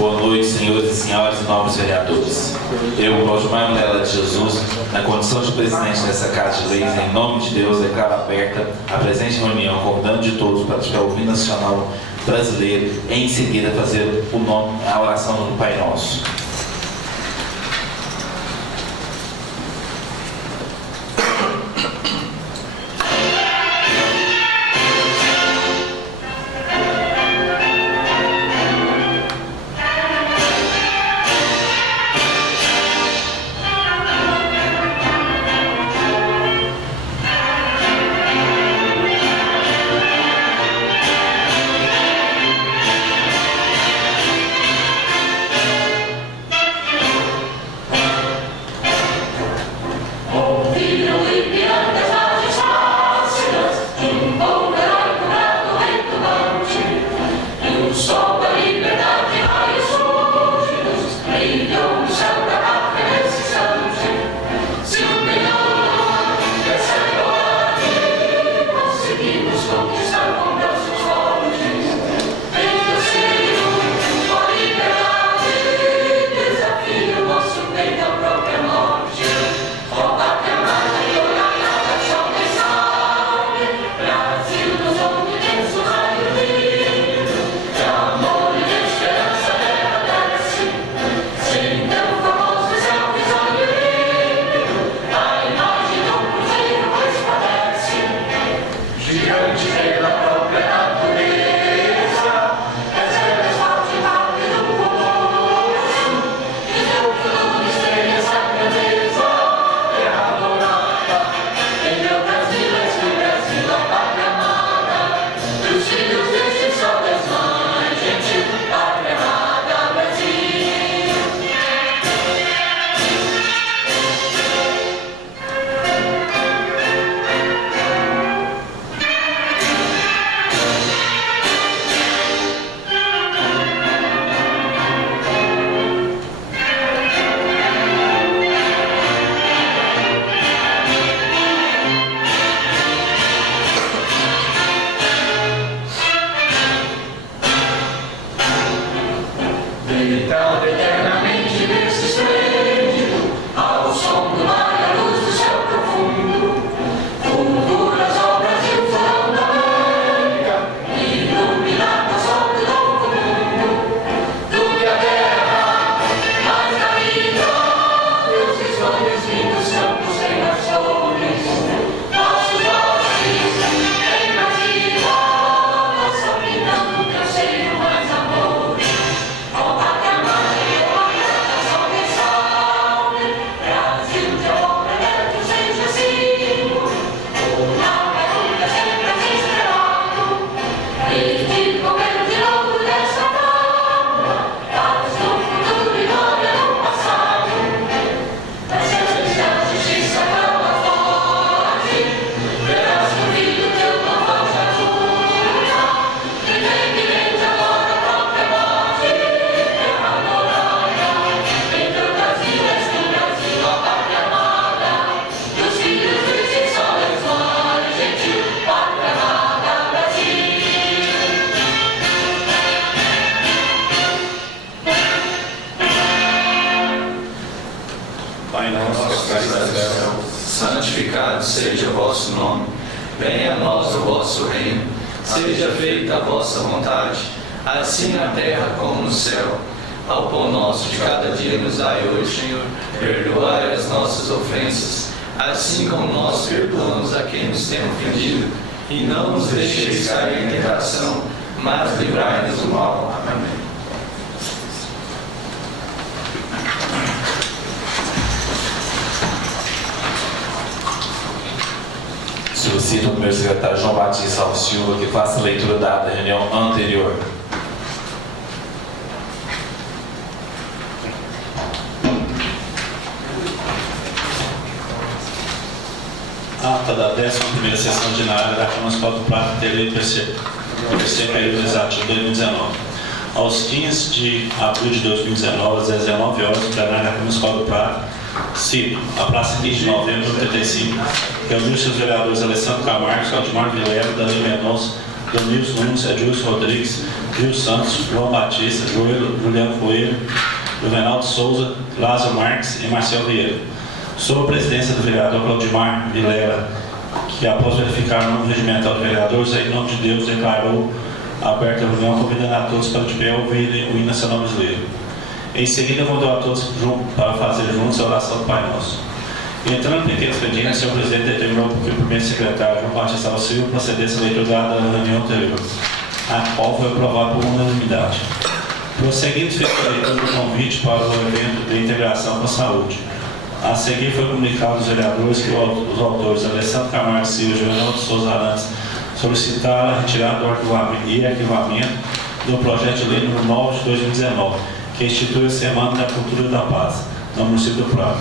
Boa noite, senhores e senhoras e nobres vereadores. Eu, Valdemar Vilela de Jesus, na condição de presidente dessa Casa de Leis, em nome de Deus, declaro aberta a presente reunião, convidando de todos para praticar o hino nacional brasileiro e, em seguida, fazer a oração do Pai Nosso. Santificado seja o vosso nome, venha a nós o vosso reino, seja feita a vossa vontade, assim na terra como no céu. Ao pão nosso de cada dia nos dai hoje, Senhor, perdoai as nossas ofensas, assim como nós perdoamos a quem nos tem ofendido, e não nos deixeis cair em tentação, mas livrai-nos do mal. Amém. Solicito o primeiro secretário João Batista Alves Silva que faça a leitura da reunião anterior. Ata da 11ª sessão ordinária da Câmara Municipal do Prata, terceiro período legislativo 2019. Aos 15 de abril de 2019, às 19 horas, no plenário da Câmara Municipal do Prata, cito, a praça 20 de novembro de 1985, reuniu-se os vereadores Alessandro Camargo, Valdemar Vilela, Danilo Mendonça, Danilo Nunes, Edilson Rodrigues, Gil Santos, João Batista, Juliano Coelho, Juvenal de Souza, Lázaro Marques e Marcel Vieira. Sob a presidência do vereador Claudimar Vilela, que após verificar o número regimental de vereadores, em nome de Deus, declarou aberta a reunião, convidando a todos para de pé ouvirem o hino nacional brasileiro. Em seguida, convidou a todos para fazer juntos a oração do Pai Nosso. Entrando no pequeno expediente, o senhor presidente determinou que o primeiro secretário, João Batista Silva, procedesse à leitura da reunião anterior, a qual foi aprovada por unanimidade. Prosseguindo, fez a leitura do convite para o evento de integração com a saúde. A seguir, foi comunicado aos vereadores que os autores Alessandro Camargo Silva e Juvenal de Souza Arantes solicitaram a retirada do arquivamento do projeto de lei número 9 de 2019, que institui a Semana da Cultura da Paz, no município do Prado,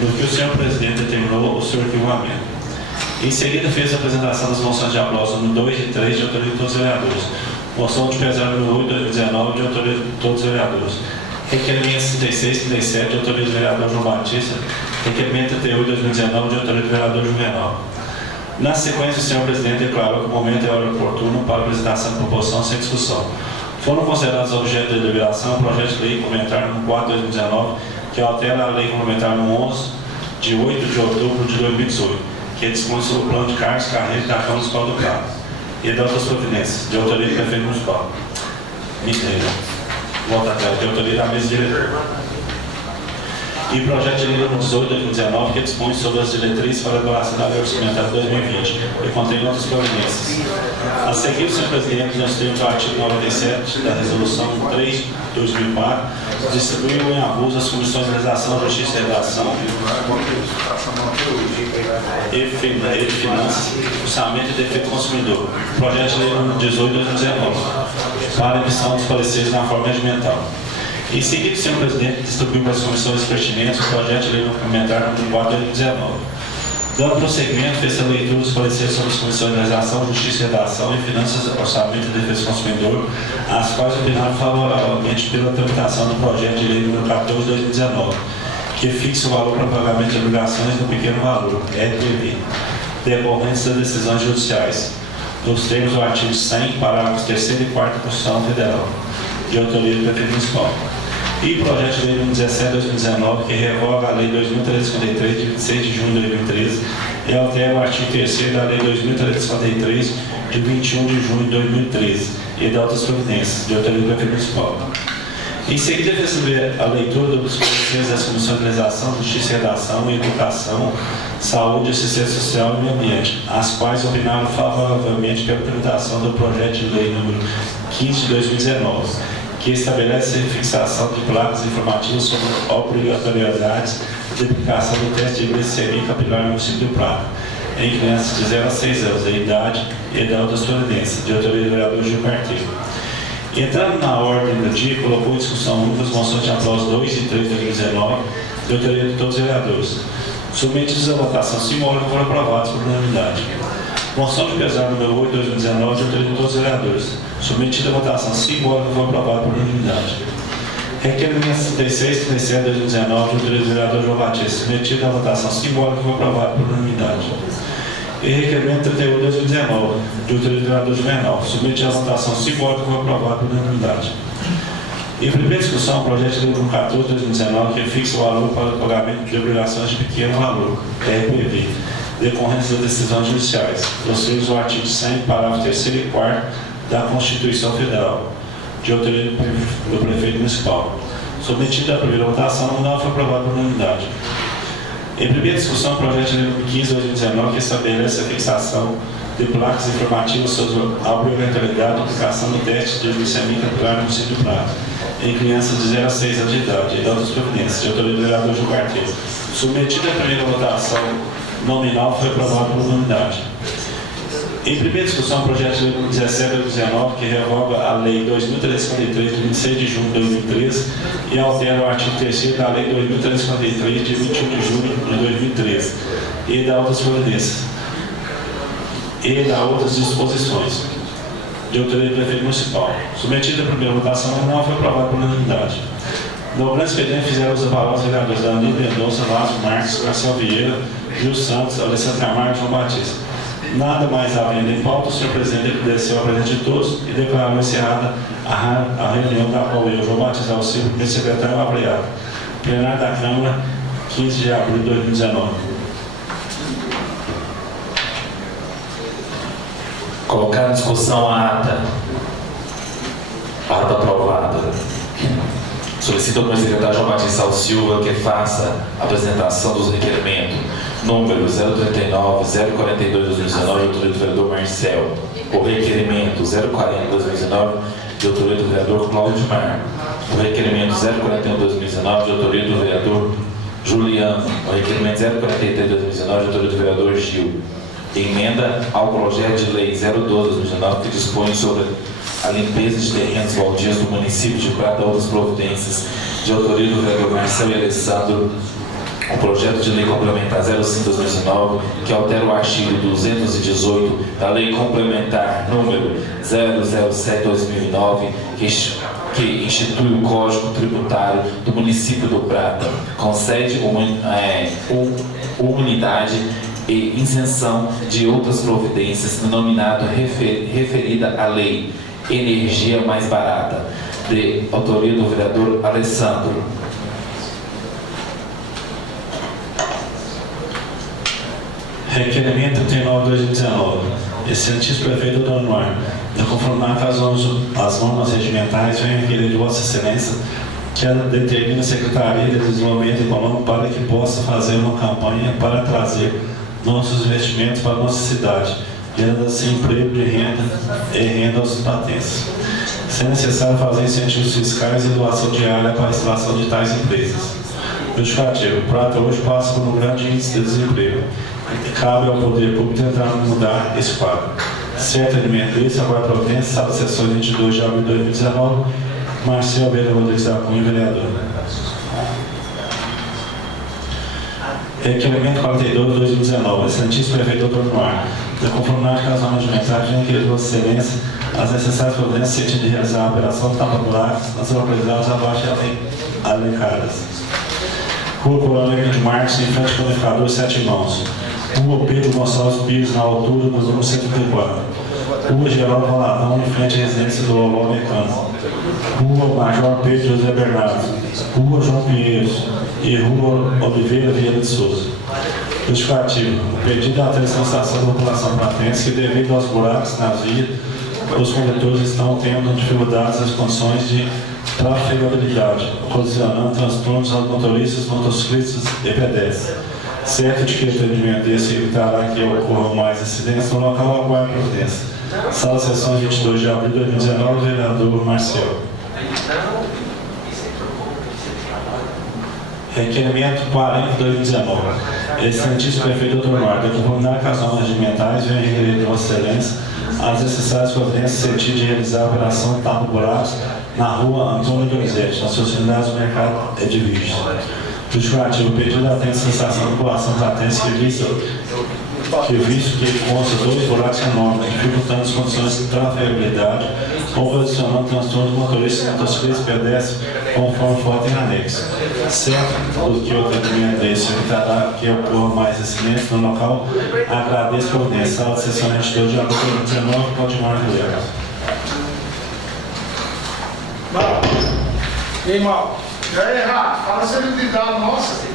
no que o senhor presidente determinou o seu arquivamento. Em seguida, fez a apresentação das moções de aplauso número 2 e 3 de autoria de todos os vereadores. Moção de pesar número 8 de 2019 de autoria de todos os vereadores. Requerimento 36 e 37 de autoria do vereador João Batista. Requerimento 38 de 2019 de autoria do vereador Juvenal. Na sequência, o senhor presidente declarou que o momento é hora oportuno para a apresentação de proposição sem discussão. Foram considerados objeto de deliberação o projeto de lei complementar número 4 de 2019, que altera a lei complementar número 11 de 8 de outubro de 2018, que dispõe sobre o plano de cargos e carreiras da Câmara Municipal do Prado e de outras providências, de autoria do prefeito municipal. Volta atrás, de autoria da mesa diretora. E projeto de lei número 18 de 2019, que dispõe sobre as diretrizes para a elaboração da lei orçamentária de 2020 e contém outras providências. A seguir, o senhor presidente, nos termos do artigo 97 da resolução 3 de 2004, distribuiu em abuso as comissões de legislação, justiça e redação e finanças, orçamento e defeito do consumidor. Projeto de lei número 18 de 2019, para emissão dos pareceres na forma regimental. Em seguida, o senhor presidente distribuiu para as comissões pertinentes o projeto de lei complementar número 4 de 2019. Dando prosseguimento, fez a leitura dos pareceres sobre as comissões de legislação, justiça e redação e finanças, orçamento e defesa do consumidor, as quais opinaram favoravelmente pela tramitação do projeto de lei número 14 de 2019, que fixa o valor para pagamento de obrigações no pequeno valor, EPV, decorrentes das decisões judiciais, nos termos do artigo 100, parágrafos 3º e 4º da Constituição Federal, de autoria do prefeito municipal. E projeto de lei número 17 de 2019, que revoga a lei 2.353, de 26 de junho de 2013, e altera o artigo 3º da lei 2.353, de 21 de junho de 2013, e de outras providências, de autoria do prefeito municipal. Em seguida, fez a leitura dos pareceres das comissões de legislação, justiça e redação, educação, saúde, assistência social e meio ambiente, as quais opinaram favoravelmente pela tramitação do projeto de lei número 15 de 2019, que estabelece a fixação de placas informativas sobre obrigatoriedades de aplicação do teste de glicemia capilar no município do Prado, em crianças de 0 a 6 anos de idade e de outras providências, de autoria do vereador Gil Carteiro. Entrando na ordem do dia, colocou em discussão única as moções de aplauso 2 e 3 de 2019, de autoria de todos os vereadores. Submetidos à votação simbólica, foram aprovados por unanimidade. Moção de pesar número 8 de 2019, de autoria de todos os vereadores. Submetida à votação simbólica, foi aprovado por unanimidade. Requerimento 36 e 37 de 2019, de autoria do vereador João Batista. Submetido à votação simbólica, foi aprovado por unanimidade. E requerimento 31 de 2019, de autoria do vereador Juvenal. Submetido à votação simbólica, foi aprovado por unanimidade. Em primeira discussão, o projeto de lei número 14 de 2019, que fixa o valor para o pagamento de obrigações de pequeno valor, EPV, decorrentes das decisões judiciais, nos termos do artigo 100, parágrafo 3º e 4º da Constituição Federal, de autoria do prefeito municipal. Submetido à primeira votação, não foi aprovado por unanimidade. Em primeira discussão, o projeto de lei número 15 de 2019, que estabelece a fixação de placas informativas sobre a obrigatoriedade de aplicação do teste de glicemia capilar no município do Prado, em crianças de 0 a 6 anos de idade e de outras providências, de autoria do vereador Gil Carteiro. Submetida à primeira votação nominal, foi aprovado por unanimidade. Em primeira discussão, o projeto de lei 17 de 2019, que revoga a lei 2.353, de 26 de junho de 2013, e altera o artigo 3º da lei 2.353, de 21 de junho de 2013, e da outras providências, e da outras disposições, de autoria do prefeito municipal. Submetida à primeira votação, não foi aprovado por unanimidade. No grande expediente fizeram uso da palavra os vereadores Danilo Mendonça, Lázaro Marques, Marcel Vieira, Gil Santos, Alessandro Camargo e João Batista. Nada mais havendo em pauta, o senhor presidente desceu a presente de todos e declarou encerrada a reunião da qual eu vou batizar o seu primeiro secretário avaliado. Plenário da Câmara, 15 de abril de 2019. Colocar em discussão a ata. A ata aprovada. Solicito ao secretário João Batista Silva que faça a apresentação dos requerimentos número 039, 042 2019, de autoria do vereador Marcel. O requerimento 040 2019, de autoria do vereador Cláudio Mar. O requerimento 041 2019, de autoria do vereador Juliano. O requerimento 043 2019, de autoria do vereador Gil. Emenda ao projeto de lei 012/2019 que dispõe sobre a limpeza de terrenos baldios do município de Prata e outras providências, de autoria do vereador Marcel e Alessandro. O projeto de lei complementar 05/2019 que altera o artigo 218 da lei complementar número 007/2009 que institui o Código Tributário do município do Prata, concede unidade e isenção de outras providências, denominado referida à lei Energia Mais Barata, de autoria do vereador Alessandro. Requerimento 39/2019. Excelentíssimo prefeito Dr. Anuar, de conformidade com as normas regimentais, venho requerer de Vossa Excelência que ela determine a Secretaria de Desenvolvimento Econômico para que possa fazer uma campanha para trazer nossos investimentos para a nossa cidade, gerando assim emprego de renda e renda aos patentes. Se é necessário fazer incentivos fiscais e doação de área para a instalação de tais empresas. Justificativo: o Prata hoje passa por um grande índice de desemprego. Cabe ao poder público tentar mudar esse quadro. Certo alimento isso, agora providência, sala de sessões 22 de abril de 2019, Marcel Beira Rodrigues da Cunha, vereador. Requerimento 42/2019. Excelentíssimo prefeito Dr. Noir, de conformidade com as normas regimentares, venho requerer de Vossa Excelência as necessárias providências no sentido de realizar a operação de tapa-buracos nas localidades abaixo alencadas. Rua Coronel de Marques, em frente ao Planificador 7 Irmãos. Rua Pedro Gonçalves Pires, na altura do número 134. Rua Geraldo Valadão, em frente à residência do Loló Mecânico. Rua Major Pedro José Bernardo. Rua João Pinheiros e Rua Oliveira Vieira de Souza. Justificativo: o pedido da sensação da população pratense que, devido aos buracos nas vias, os condutores estão tendo dificuldades nas condições de trafegabilidade, ocasionando transtornos aos motoristas, motociclistas e pedestres. Certo de que o atendimento desse evitará que ocorram mais acidentes no local, aguarde a providência. Sala de sessões 22 de abril de 2019, vereador Marcel. Requerimento 40/2019. Excelentíssimo prefeito Dr. Noir, de conformidade com as normas regimentais, venho requerer de Vossa Excelência as necessárias providências no sentido de realizar a operação tapa-buracos na rua Antônio Donizete, nas proximidades do mercado Edviges. Justificativo: o pedido da sensação da população pratense visto que consta 2 buracos enormes, dificultando as condições de trafegabilidade, ocasionando transtornos de motoristas, motociclistas e pedestres, conforme foto em anexo. Certo do que o atendimento desse evitará que ocorra mais acidentes no local, agradeço por providência. Sala de sessão 22 de abril de 2019, Claudimar Guilherme. Ei, mal. É errado. Fala a celebridade nossa.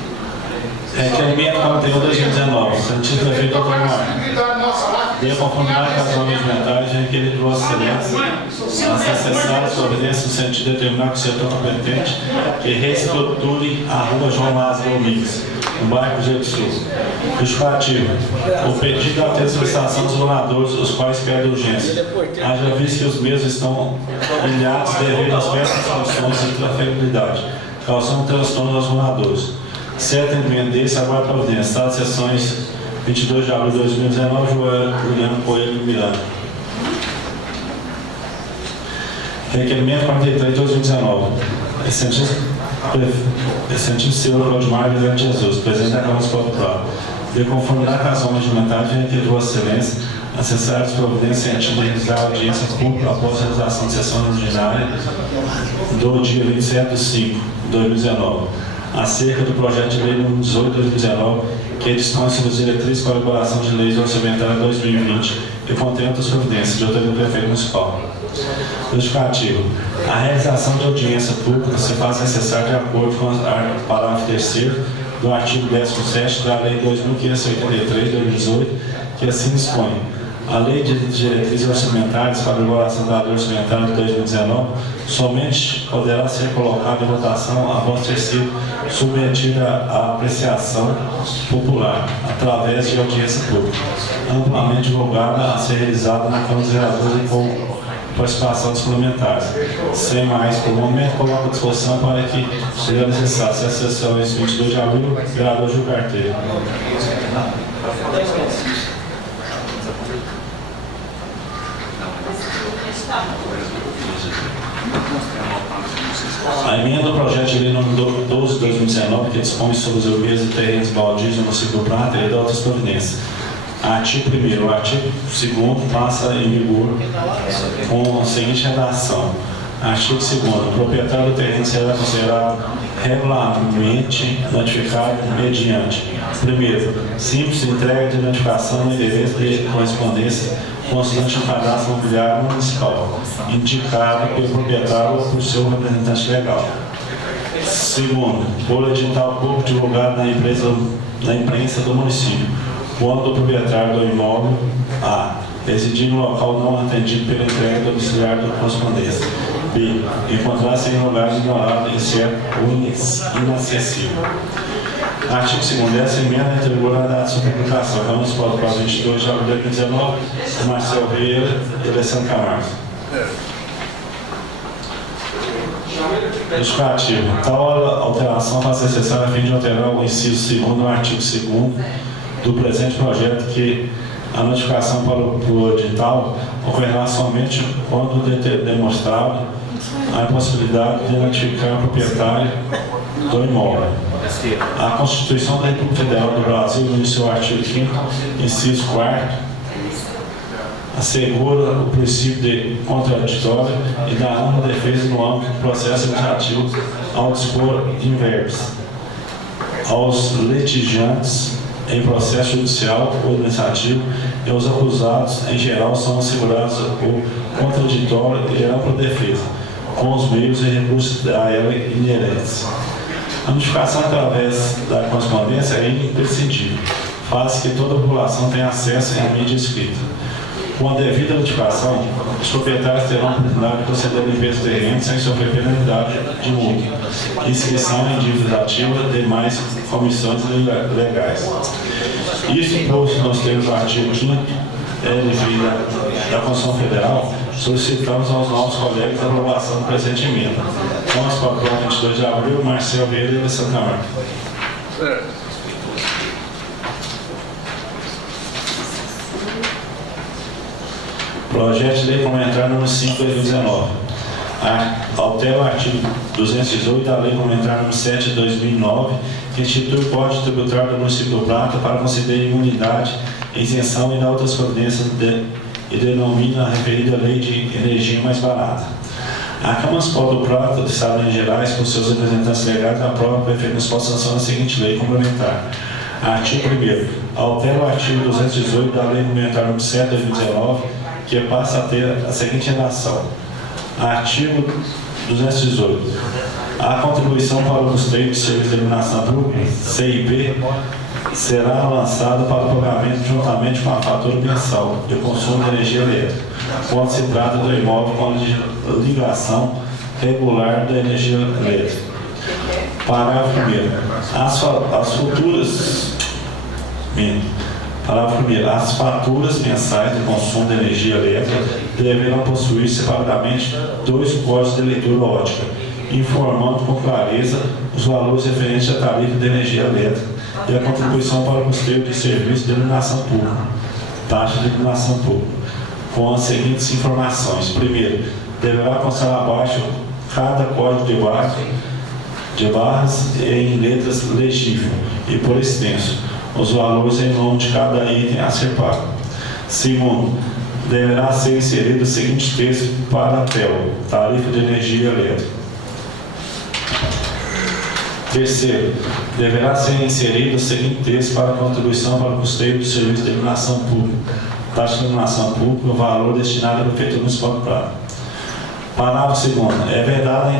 Requerimento 41/2019. Excelentíssimo prefeito Dr. Noir, de conformidade com as normas regimentais, requerer de Vossa Excelência as necessárias providências no sentido de determinar que o setor competente que reestruture a rua João Lázaro Mix, no bairro Cruzeiro do Sul. Justificativo: o pedido da terceirização dos moradores, os quais pedem urgência, haja visto que os mesmos estão ilhados devido às péssimas condições de trafegabilidade, causando transtorno aos moradores. Certo entendimento desse, agora a providência. Sala de sessões 22 de abril de 2019, Juliano Coelho Miranda. Requerimento 43/2019. Excelentíssimo senhor Claudimar Guilherme Jesus, presidente da Câmara Municipal do Prata, de conformidade com as normas regimentares, requer de Vossa Excelência as necessárias providências no sentido de realizar a audiência pública após a realização de sessão ordinária do dia 27/5/2019. Acerca do projeto de lei número 18/2019, que dispõe sobre as diretrizes para a elaboração de leis orçamentárias 2020 e contém outras providências de autoria do prefeito municipal. Justificativo. A realização de audiência pública se faz necessária de acordo com o parágrafo 3º do artigo 17 da Lei 2.583 de 2018, que assim dispõe. A Lei de Diretrizes Orçamentárias para a elaboração da Lei Orçamentária de 2019 somente poderá ser colocada em votação após ter sido submetida à apreciação popular, através de audiência pública, amplamente divulgada a ser realizada na Câmara dos Vereadores e com participação dos parlamentares. Sem mais, por momento, coloco à disposição para que seja necessário essa sessão em 22 de abril, vereador Gil Carteiro. A emenda do projeto de lei número 12 de 2019, que dispõe sobre os aluguéis de terrenos baldios no município do Prata e de outras providências. Artigo 1º. O artigo 2º passa em vigor com a seguinte redação. Artigo 2º. O proprietário do terreno será considerado regularmente notificado mediante: primeiro, simples entrega de notificação no endereço de correspondência constante no cadastro imobiliário municipal, indicado pelo proprietário ou por seu representante legal. Segundo, por edital público divulgado na imprensa do município, quando o proprietário do imóvel A residir no local não atendido pela entrega domiciliar da correspondência. B. Encontrar-se em lugar ignorado, incerto ou inacessível. Artigo 2º. Essa emenda entra em vigor na data de sua publicação. Vamos para o prazo 22 de abril de 2019, Marcel Vieira e Alessandro Camargo. Justificativo. Tal alteração faz necessária a fim de alterar o inciso 2º do artigo 2º do presente projeto, que a notificação para o edital ocorrerá somente quando demonstrado a impossibilidade de notificar o proprietário do imóvel. A Constituição da República Federal do Brasil, no seu artigo 5º, inciso 4º, assegura o princípio de contraditório e da ampla defesa no âmbito do processo administrativo ao dispor in verbis aos litigantes em processo judicial ou administrativo, e os acusados, em geral, são assegurados o contraditório e a ampla defesa, com os meios e recursos a ela inerentes. A notificação através da correspondência é imprescindível, faz que toda a população tenha acesso à mídia escrita. Com a devida notificação, os proprietários terão a oportunidade de proceder à limpeza do terreno sem sofrer penalidade de multa, inscrição em dívida ativa e demais comissões legais. Isso posto nos termos do artigo 5º da Constituição Federal, solicitamos aos novos colegas a aprovação do presente emenda. Vamos para o próximo 22 de abril, Marcel Vieira e Alessandro Camargo. Projeto de lei complementar número 5 de 2019. Altera o artigo 218 da lei complementar número 7 de 2009, que institui o Código Tributário do município do Prata para conceder imunidade, isenção e dar outras providências e denomina a referida lei de energia mais barata. A Câmara Municipal do Prata, do Estado de Minas Gerais, com seus representantes legais, aprova o prefeito municipal sanção a seguinte lei complementar. Artigo 1º. Altera o artigo 218 da lei complementar número 7 de 2019, que passa a ter a seguinte redação. Artigo 218. A contribuição para o custeio de serviço de iluminação pública, CIP, será lançada para o pagamento juntamente com a fatura mensal de consumo de energia elétrica, quando se trata do imóvel com ligação regular da energia elétrica. Parágrafo 1º. Parágrafo 1º. As faturas mensais de consumo de energia elétrica deverão possuir separadamente 2 códigos de leitura ótica, informando com clareza os valores referentes à tarifa de energia elétrica e a contribuição para o custeio de serviço de iluminação pública, taxa de iluminação pública, com as seguintes informações. Primeiro, deverá constar abaixo cada código de barras em letras legíveis e por extenso, os valores em nome de cada item a ser pago. Segundo, deverá ser inserido o seguinte texto para a TEL, tarifa de energia elétrica. Terceiro, deverá ser inserido o seguinte texto para contribuição para o custeio do serviço de iluminação pública. Taxa de iluminação pública, o valor destinado à Prefeitura Municipal do Prado. Parágrafo 2º. É vedada a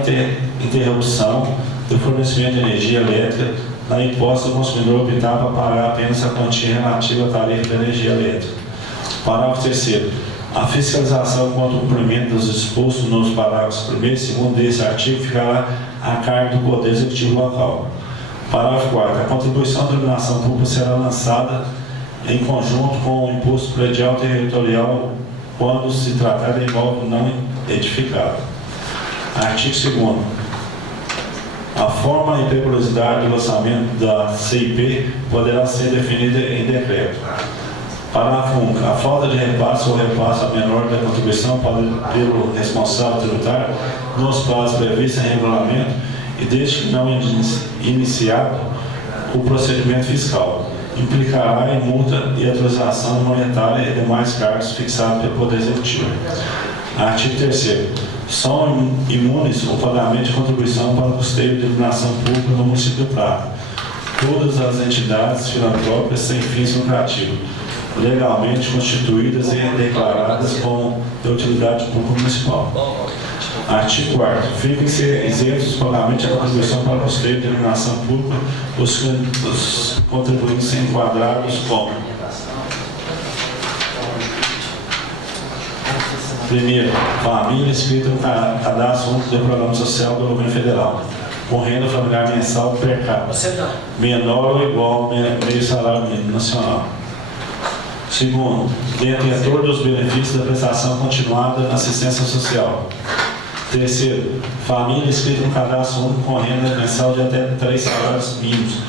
interrupção do fornecimento de energia elétrica na hipótese do consumidor optar para pagar apenas a quantia relativa à tarifa de energia elétrica. Parágrafo 3º. A fiscalização quanto ao cumprimento dos dispostos nos parágrafos 1º e 2º desse artigo ficará a cargo do Poder Executivo local. Parágrafo 4º. A contribuição de iluminação pública será lançada em conjunto com o imposto predial territorial quando se tratar de imóvel não edificado. Artigo 2º. A forma e periculosidade do lançamento da CIP poderá ser definida em decreto. Parágrafo 1. A falta de repasse ou repasse a menor da contribuição pelo responsável tributário nos prazos previstos em regulamento e desde que não iniciado o procedimento fiscal, implicará em multa e atualização monetária e demais cargos fixados pelo Poder Executivo. Artigo 3º. São imunes o pagamento de contribuição para o custeio de iluminação pública no município do Prado todas as entidades filantrópicas sem fins lucrativos, legalmente constituídas e declaradas como de utilidade pública municipal. Artigo 4º. Fiquem-se isentos do pagamento da contribuição para o custeio de iluminação pública os contribuintes enquadrados como: primeiro, família inscrita no cadastro único do Programa Social do Governo Federal, com renda familiar mensal per capita menor ou igual ao meio salário mínimo nacional. Segundo, detentor dos benefícios da prestação continuada na assistência social. Terceiro, família inscrita no cadastro único com renda mensal de até 3 salários mínimos,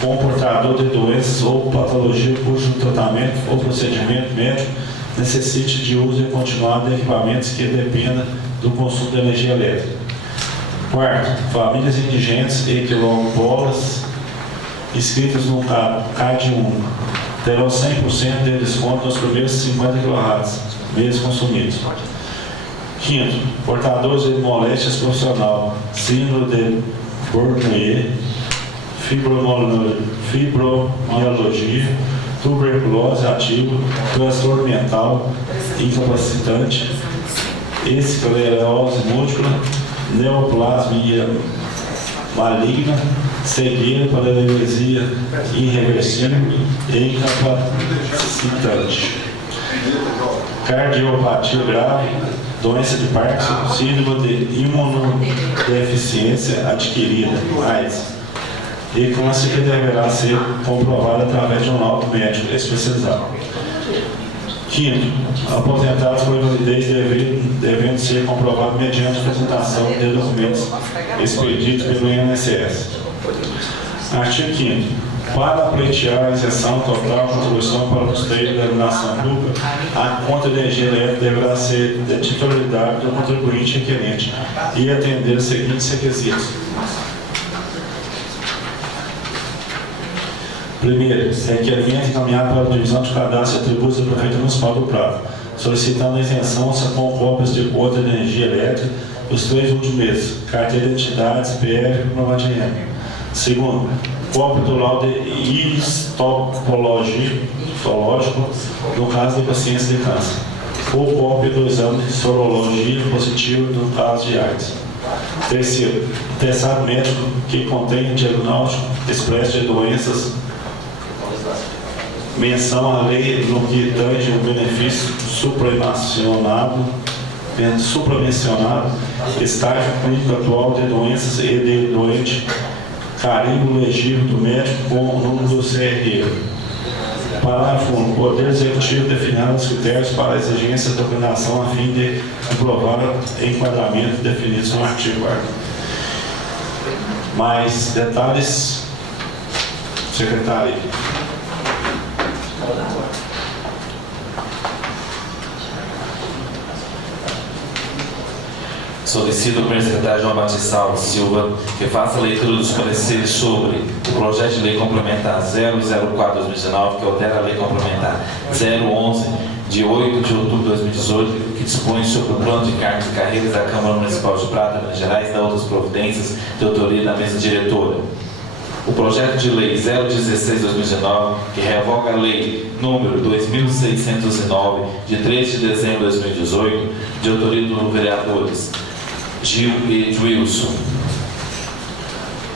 com portador de doenças ou patologia cujo tratamento ou procedimento médico necessite de uso continuado de equipamentos que dependam do consumo de energia elétrica. Quarto, famílias indigentes e quilombolas inscritas no CAD 1 terão 100% de desconto nos primeiros 50 kW meses consumidos. Quinto, portadores de moléstias profissional, síndrome de Burnout, fibromialgia, tuberculose ativa, transtorno mental, incapacitante, esclerose múltipla, neoplasmia maligna, cegueira, paralisia irreversível e incapacitante, cardiopatia grave, doença de Parkinson, síndrome de imunodeficiência adquirida, AIDS, e câncer que deverá ser comprovado através de um laudo médico especializado. Quinto, aposentados por invalidez devendo ser comprovados mediante apresentação de documentos expedidos pelo INSS. Artigo 5º. Para pleitear a isenção total contribuição para o custeio da iluminação pública, a conta de energia elétrica deverá ser de titularidade do contribuinte requerente e atender os seguintes requisitos. Primeiro, requerimento encaminhado para a divisão de cadastro de tributos da Prefeitura Municipal do Prado, solicitando a isenção com cópias de conta de energia elétrica dos 3 últimos meses, carteira de identidade, CPF e comprovante de renda. Segundo, cópia do laudo de histológico no caso de pacientes de câncer, ou cópia do exame de sorologia positivo no caso de AIDS. Terceiro, atestado médico que contém diagnóstico expresso de doenças, menção à lei no que tange o benefício supramencionado, estágio clínico atual de doenças e de doente, carimbo legível do médico com o número do CRE. Parágrafo 1. O Poder Executivo definirá os critérios para a exigência da documentação a fim de comprovar o enquadramento definidos no artigo 4º. Mais detalhes, secretário. Solicito ao primeiro secretário João Batista Alves Silva que faça a leitura dos pareceres sobre o projeto de lei complementar 004/2019, que altera a lei complementar 011, de 8 de outubro de 2018, que dispõe sobre o plano de cargos e carreiras da Câmara Municipal de Prata, Minas Gerais, e da outras providências de autoria da mesa diretora. O projeto de lei 016/2019, que revoga a lei número 2609, de 3 de dezembro de 2018, de autoria dos vereadores Gil e Wilson.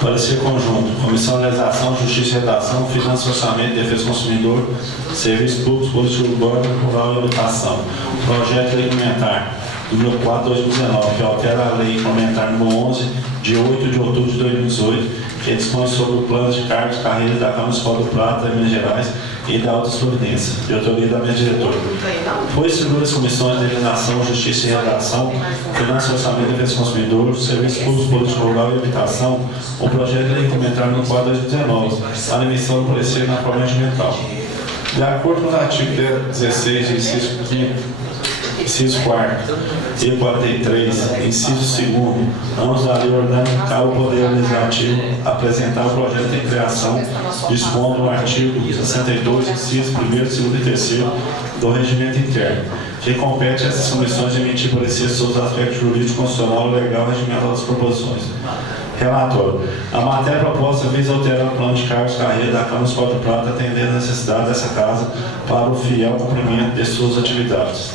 Parecer conjunto. Comissão de Legislação, Justiça e Redação, Finanças, Orçamento, Defesa do Consumidor, Serviços Públicos, Política Urbana, Rural e Habitação. Projeto de Lei Complementar número 4/2019, que altera a Lei Complementar número 11, de 8 de outubro de 2018, que dispõe sobre o plano de cargos e carreiras da Câmara Municipal do Prata, Minas Gerais, e da outras providências, de autoria da mesa diretora. Foi distribuído às comissões de Legislação, Justiça e Redação, Finanças, Orçamento, Defesa do Consumidor, Serviços Públicos, Política Rural e Habitação, o projeto de lei complementar no 4/2019, para emissão do parecer na forma regimental. De acordo com o artigo 16, inciso 5º, inciso 4º e 43, inciso 2º, ambos da lei orgânica, cabe ao Poder Legislativo apresentar o projeto de criação, dispondo no artigo 62, inciso 1º, 2º e 3º do Regimento Interno, que compete a essas comissões emitir parecer sobre os aspectos jurídico, constitucional, legal e regimental das proposições. Relatório. A matéria proposta visa alterar o plano de cargos e carreira da Câmara Municipal de Prata, atendendo a necessidade dessa casa para o fiel cumprimento de suas atividades.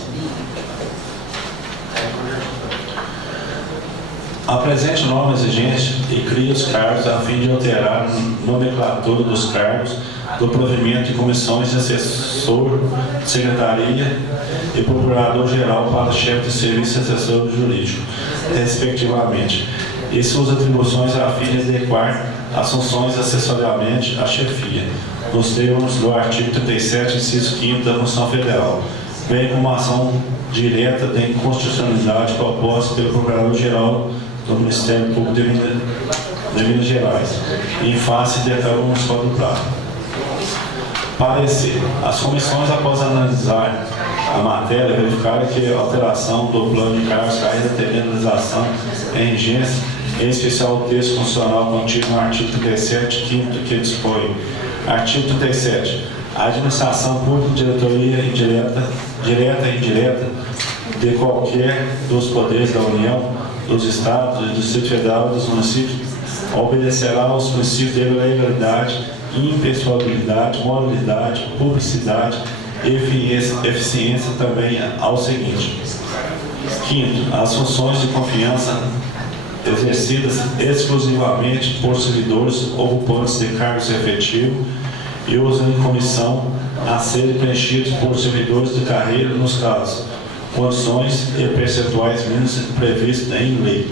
Apresente norma exigente e cria os cargos a fim de alterar a nomenclatura dos cargos do provimento de comissões de assessor, secretaria e procurador-geral para chefe de serviço e assessor jurídico, respectivamente, e suas atribuições a fim de adequar as funções assessoriamente à chefia, nos termos do artigo 37, inciso 5º da Constituição Federal, bem como a ação direta de inconstitucionalidade proposta pelo Procurador-Geral do Ministério Público de Minas Gerais, em face da Câmara Municipal do Prata. Parecer. As comissões, após analisar a matéria, verificaram que a alteração do plano de cargos, carreira, terminalização em vigência, em especial o texto constitucional contido no artigo 37, 5º, que dispõe. Artigo 37. A administração pública, diretoria direta e indireta de qualquer dos poderes da União, dos Estados, do Distrito Federal e dos municípios obedecerá aos princípios de legalidade, impessoalidade, moralidade, publicidade e eficiência também ao seguinte. Quinto, as funções de confiança exercidas exclusivamente por servidores ocupantes de cargos efetivos e os em comissão a serem preenchidos por servidores de carreira nos casos, condições e percentuais mínimos previstos em lei.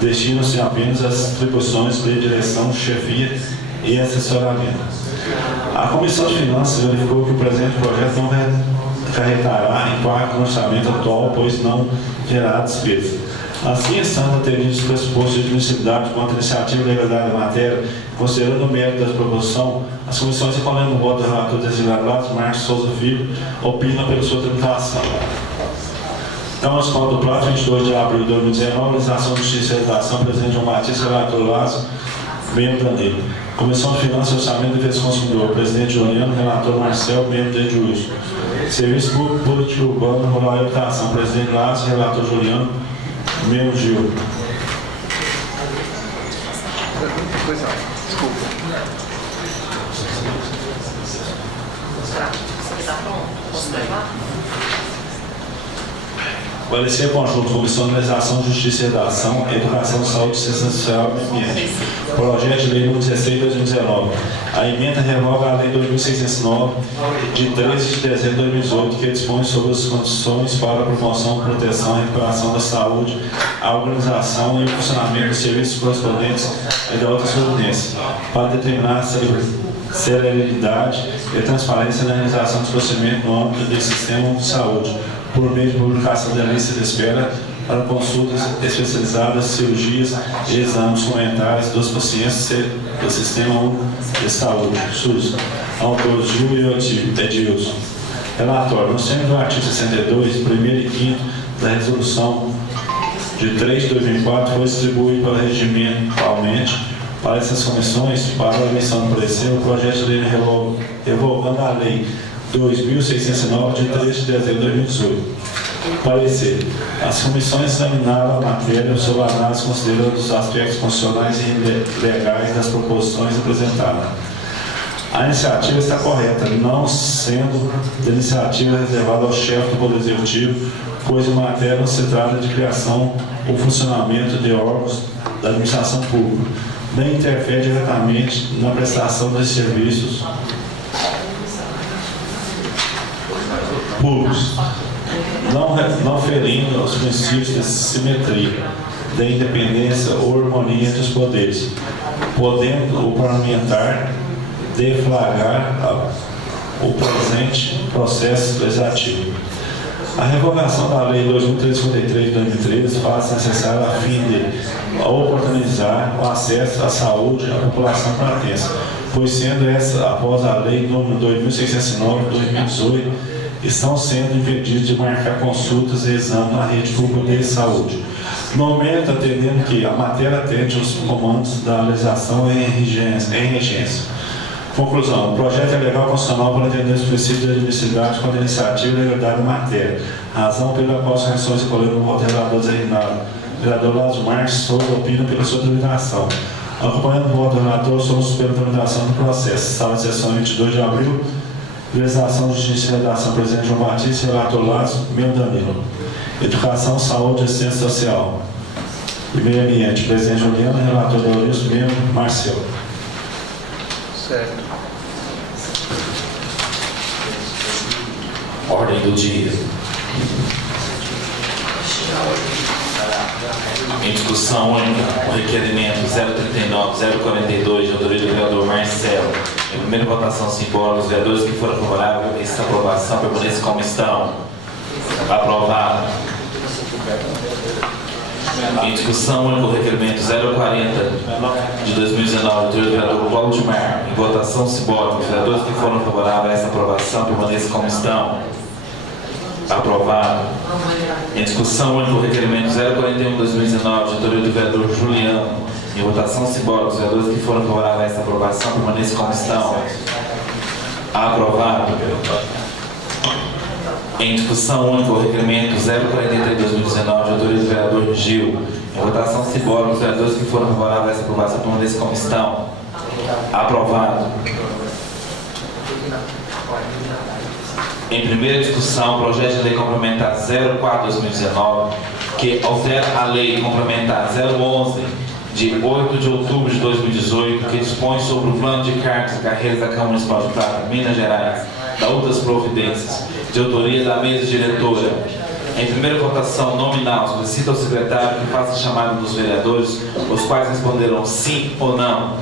Destinam-se apenas às atribuições de direção, chefia e assessoramento. A Comissão de Finanças verificou que o presente projeto não acarretará impacto no orçamento atual, pois não gerará despesa. Assim, estando atendidos os pressupostos de admissibilidade quanto à iniciativa e legalidade da matéria, considerando o mérito da proposição, as comissões, recolhendo o voto do relator designado, Marcos Souza Filho, opinam pela sua tramitação. Câmara Municipal do Prata, 22 de abril de 2019, Legislação, Justiça e Redação, presidente João Batista, relator Lázaro, membro Danilo. Comissão de Finanças, Orçamento e Defesa do Consumidor, presidente Juliano, relator Marcel, membro de Wilson. Serviço Público, Política Urbana, Rural e Habitação, presidente Lázaro, relator Juliano, membro Gil. Parecer conjunto, Comissão de Legislação, Justiça e Redação, Educação, Saúde, Ciência Social e Ambiente. Projeto de Lei número 16/2019. A emenda revoga a Lei 2609, de 13 de dezembro de 2018, que dispõe sobre as condições para a promoção, proteção e recuperação da saúde, a organização e o funcionamento dos serviços correspondentes e de outras providências, para determinar a celeridade e transparência na realização dos procedimentos no âmbito do sistema de saúde, por meio de publicação da lista de espera para consultas especializadas, cirurgias e exames complementares dos pacientes do Sistema Único de Saúde, SUS. Autores Gil e Edilson. Relatório. Nos termos do artigo 62, 1º e 5º da Resolução de 3 de 2004, foi distribuído para regimentalmente para essas comissões, para a emissão do parecer, o projeto de lei revogando a Lei 2.609, de 3 de dezembro de 2018. Parecer. As comissões examinaram a matéria sob análise considerando os aspectos constitucionais e legais das proposições apresentadas. A iniciativa está correta, não sendo de iniciativa reservada ao chefe do Poder Executivo, pois em matéria não se trata de criação ou funcionamento de órgãos da administração pública, nem interfere diretamente na prestação dos serviços públicos, não ferindo os princípios de simetria, da independência ou harmonia entre os poderes, podendo o parlamentar deflagrar o presente processo legislativo. A revogação da Lei 2.353 de 2013 faz necessária a fim de oportunizar o acesso à saúde à população pratense, pois sendo essa, após a Lei nº 2.609 de 2018, estão sendo impedidos de marcar consultas e exames na rede pública de saúde. No momento, atendendo que a matéria atende os comandos da legislação em regência. Conclusão. O projeto é legal constitucional para atender os princípios de admissibilidade com a iniciativa e legalidade da matéria, razão pela qual as comissões escolheram o voto do relador designado. O vereador Lázaro Marques sobre opina pela sua tramitação. Acompanhando o voto do relator, somos pela tramitação do processo. Sala de sessão 22 de abril. Legislação de Justiça e Redação, presidente João Batista, relator Lázaro, membro Danilo. Educação, Saúde e Assistência Social. E Meio Ambiente, presidente Juliano, relator Doris, membro Marcelo. Certo. Ordem do dia. Em discussão única, o requerimento 039-042 de autoria do vereador Marcelo. Em primeira votação simbólica, os vereadores que foram favoráveis a esta aprovação permanecem como estão. Aprovado. Em discussão única, o requerimento 040 de 2019 do vereador Valdemar. Em votação simbólica, os vereadores que foram favoráveis a esta aprovação permanecem como estão. Aprovado. Em discussão única, o requerimento 041 de 2019 de autoria do vereador Juliano. Em votação simbólica, os vereadores que foram favoráveis a esta aprovação permanecem como estão. Aprovado. Em discussão única, o requerimento 043 de 2019 de autoria do vereador Gil. Em votação simbólica, os vereadores que foram favoráveis a esta aprovação permanecem como estão. Aprovado. Em primeira discussão, projeto de lei complementar 04/2019, que altera a lei complementar 011 de 8 de outubro de 2018, que dispõe sobre o plano de cargos e carreiras da Câmara Municipal de Prata, Minas Gerais, da outras providências, de autoria da mesa diretora. Em primeira votação nominal, solicita ao secretário que faça a chamada dos vereadores, os quais responderão sim ou não.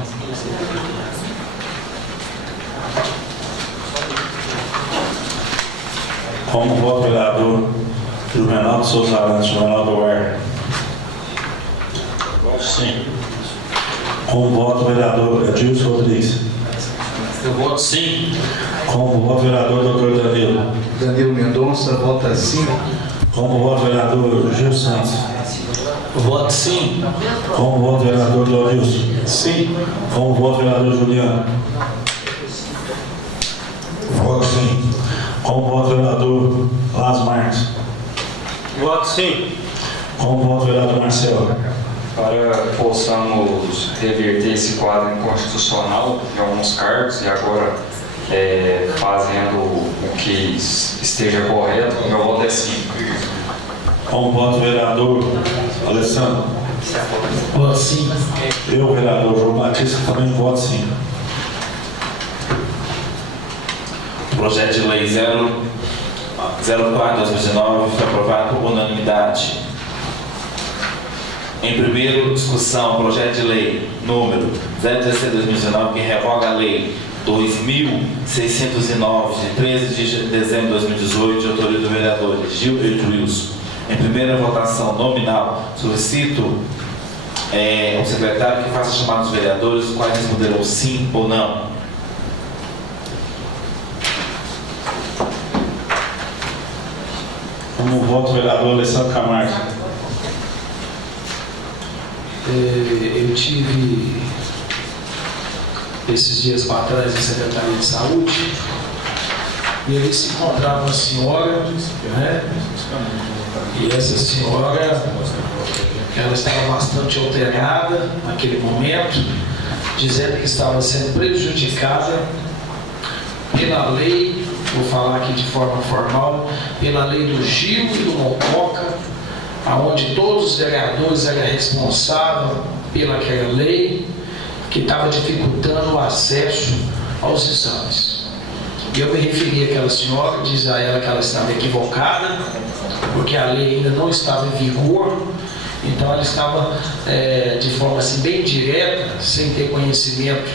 Como voto vereador Juvenal Souza Arantes, Juvenal do Ar. Sim. Como voto vereador Edilson Rodrigues. Eu voto sim. Como voto vereador Dr. Danilo. Danilo Mendonça vota sim. Como voto vereador Gil Santos. Voto sim. Como voto vereador Dorilson. Sim. Como voto vereador Juliano. Voto sim. Como voto vereador Lázaro Marques. Voto sim. Como voto vereador Marcelo. Para que possamos reverter esse quadro inconstitucional de alguns cargos e agora fazendo o que esteja correto, meu voto é sim. Como voto vereador Alessandro. Voto sim. Eu, vereador João Batista, também voto sim. Projeto de lei 04/2019 foi aprovado por unanimidade. Em primeira discussão, projeto de lei número 016/2019, que revoga a lei 2.609, de 13 de dezembro de 2018, de autoria do vereador Gilberto Wilson. Em primeira votação nominal, solicito ao secretário que faça a chamada dos vereadores, os quais responderão sim ou não. Como voto vereador Alessandro Camargo. Eu tive esses dias para trás na Secretaria de Saúde E ali se encontrava uma senhora, né? E essa senhora, ela estava bastante alterada naquele momento, dizendo que estava sendo prejudicada pela lei, vou falar aqui de forma formal, pela lei do Gil e do Mococa, onde todos os vereadores eram responsáveis pelaquela lei que estava dificultando o acesso aos exames. E eu me referi àquela senhora, diz a ela que ela estava equivocada, porque a lei ainda não estava em vigor, então ela estava de forma assim bem direta, sem ter conhecimento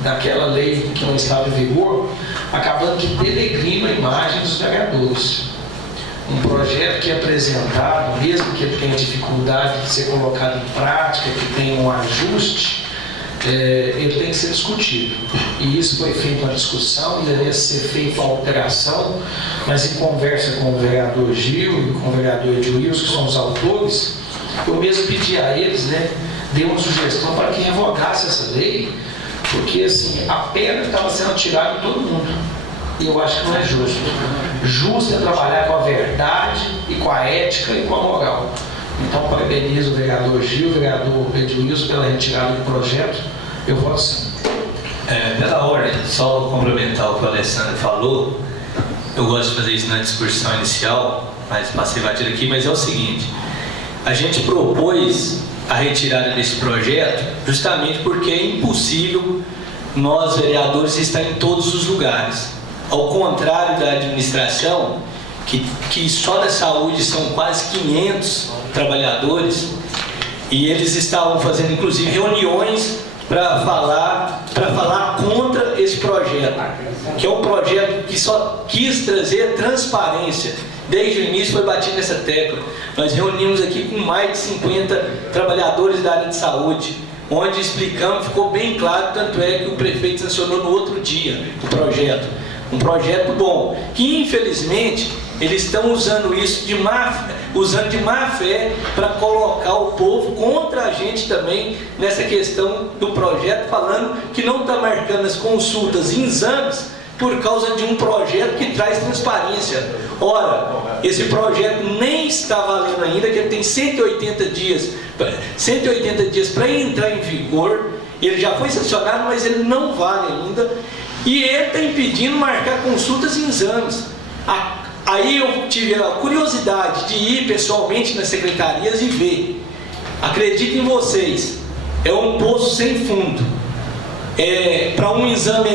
daquela lei que não estava em vigor, acabando que denegrina a imagem dos vereadores. Um projeto que é apresentado, mesmo que ele tenha dificuldade de ser colocado em prática, que tenha um ajuste, ele tem que ser discutido. E isso foi feita uma discussão, deveria ser feita uma alteração, mas em conversa com o vereador Gil e com o vereador Edilson, que são os autores, eu mesmo pedi a eles, né, dei uma sugestão para que revogasse essa lei, porque assim, a pedra estava sendo tirada de todo mundo. E eu acho que não é justo. Justo é trabalhar com a verdade e com a ética e com a moral. Então, parabenizo o vereador Gil, o vereador Edilson pela retirada do projeto. Eu voto sim. Pela ordem, só complementar o que o Alessandro falou, eu gosto de fazer isso na discussão inicial, mas passei batido aqui, mas é o seguinte, a gente propôs a retirada desse projeto justamente porque é impossível nós, vereadores, estar em todos os lugares. Ao contrário da administração, que só da saúde são quase 500 trabalhadores, e eles estavam fazendo inclusive reuniões para falar contra esse projeto, que é um projeto que só quis trazer transparência. Desde o início foi batido nessa tecla. Nós reunimos aqui com mais de 50 trabalhadores da área de saúde, onde explicamos, ficou bem claro, tanto é que o prefeito sancionou no outro dia o projeto. Um projeto bom, que infelizmente eles estão usando isso de má fé para colocar o povo contra a gente também nessa questão do projeto, falando que não está marcando as consultas e exames por causa de um projeto que traz transparência. Ora, esse projeto nem está valendo ainda, que ele tem 180 dias para entrar em vigor. Ele já foi sancionado, mas ele não vale ainda. E ele está impedindo marcar consultas e exames. Aí eu tive a curiosidade de ir pessoalmente nas secretarias e ver. Acreditem vocês, é um poço sem fundo. Para um exame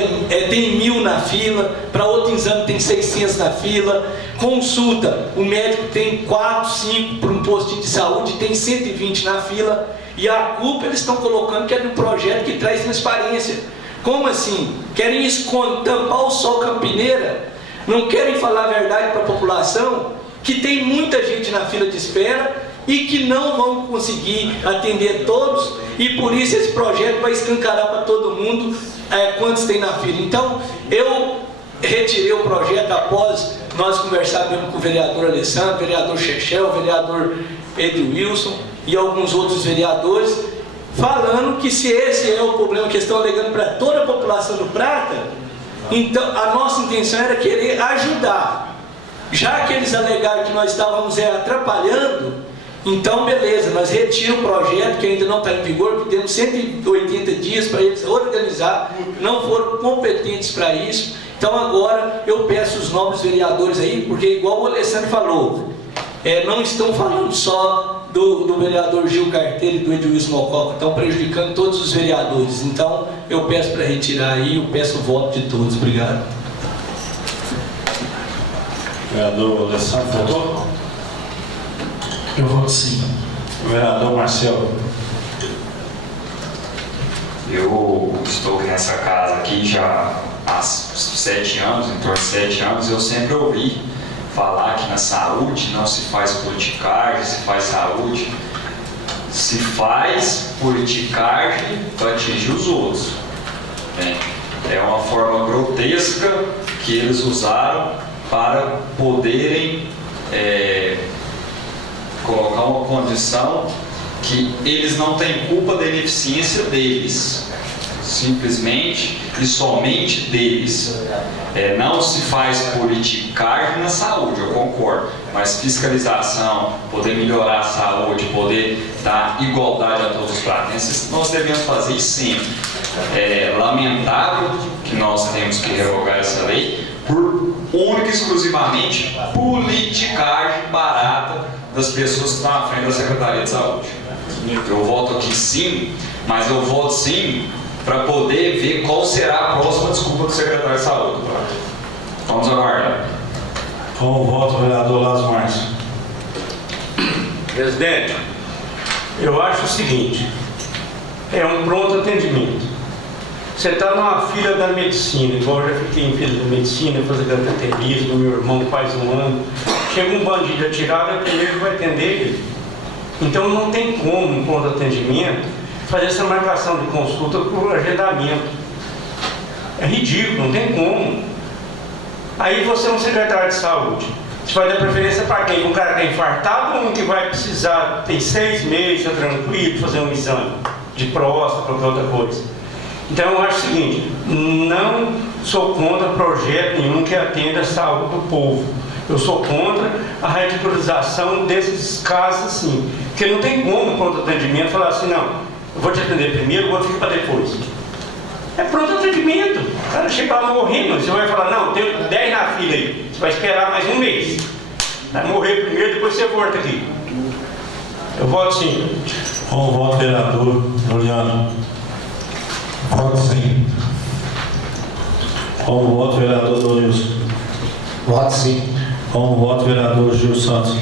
tem 1000 na fila, para outro exame tem 600 na fila. Consulta, o médico tem 4, 5 para um posto de saúde, tem 120 na fila. E a culpa eles estão colocando que é de um projeto que traz transparência. Como assim? Querem tampar o sol campineira? Não querem falar a verdade para a população? Que tem muita gente na fila de espera e que não vão conseguir atender todos, e por isso esse projeto vai escancarar para todo mundo quantos tem na fila. Então, eu retirei o projeto após nós conversarmos com o vereador Alessandro, o vereador Chechel, o vereador Edilson e alguns outros vereadores, falando que se esse é o problema que estão alegando para toda a população do Prata, então a nossa intenção era querer ajudar. Já que eles alegaram que nós estávamos atrapalhando, então beleza, nós retiramos o projeto que ainda não está em vigor, que temos 180 dias para eles organizar, não foram competentes para isso. Então agora eu peço os nobres vereadores aí, porque igual o Alessandro falou, não estão falando só do vereador Gil Carteiro e do Edilson Mococa, estão prejudicando todos os vereadores. Então eu peço para retirar aí, eu peço o voto de todos. Obrigado. Vereador Alessandro, votou? Eu voto sim. Vereador Marcelo. Eu estou nessa casa aqui já há 7 anos, em torno de 7 anos, eu sempre ouvi falar que na saúde não se faz politicagem, se faz saúde. Se faz politicagem para atingir os outros. É uma forma grotesca que eles usaram para poderem colocar uma condição que eles não têm culpa da ineficiência deles. simplesmente e somente deles. Não se faz politicagem na saúde, eu concordo, mas fiscalização, poder melhorar a saúde, poder dar igualdade a todos os pratenses, nós devemos fazer isso sempre. É lamentável que nós temos que revogar essa lei por única e exclusivamente politicagem barata das pessoas que estão à frente da Secretaria de Saúde. Eu voto aqui sim, mas eu voto sim para poder ver qual será a próxima desculpa do secretário de Saúde. Vamos aguardar. Com o voto, vereador Lázaro Marques. Presidente, eu acho o seguinte, é um pronto atendimento. Você está numa fila da medicina, igual eu já fiquei em fila da medicina, fazendo cateterismo, meu irmão faz um ano. Chega um bandido atirado, é o primeiro que vai atender ele. Então não tem como, um pronto atendimento, fazer essa marcação de consulta por agendamento. É ridículo, não tem como. Aí você é um secretário de saúde. Você vai dar preferência para quem? Um cara que é infartado ou um que vai precisar, tem 6 meses, é tranquilo, fazer um exame de próstata, qualquer outra coisa. Então eu acho o seguinte, não sou contra projeto nenhum que atenda a saúde do povo. Eu sou contra a ridicularização desses casos assim. Porque não tem como pronto atendimento falar assim, não, eu vou te atender primeiro, vou ficar para depois. É pronto atendimento. O cara chega lá morrendo, você vai falar, não, tem 10 na fila aí, você vai esperar mais um mês. Vai morrer primeiro, depois você volta aqui. Eu voto sim. Com o voto, vereador Juliano. Voto sim. Com o voto, vereador Dorilson. Voto sim. Com o voto, vereador Gil Santos.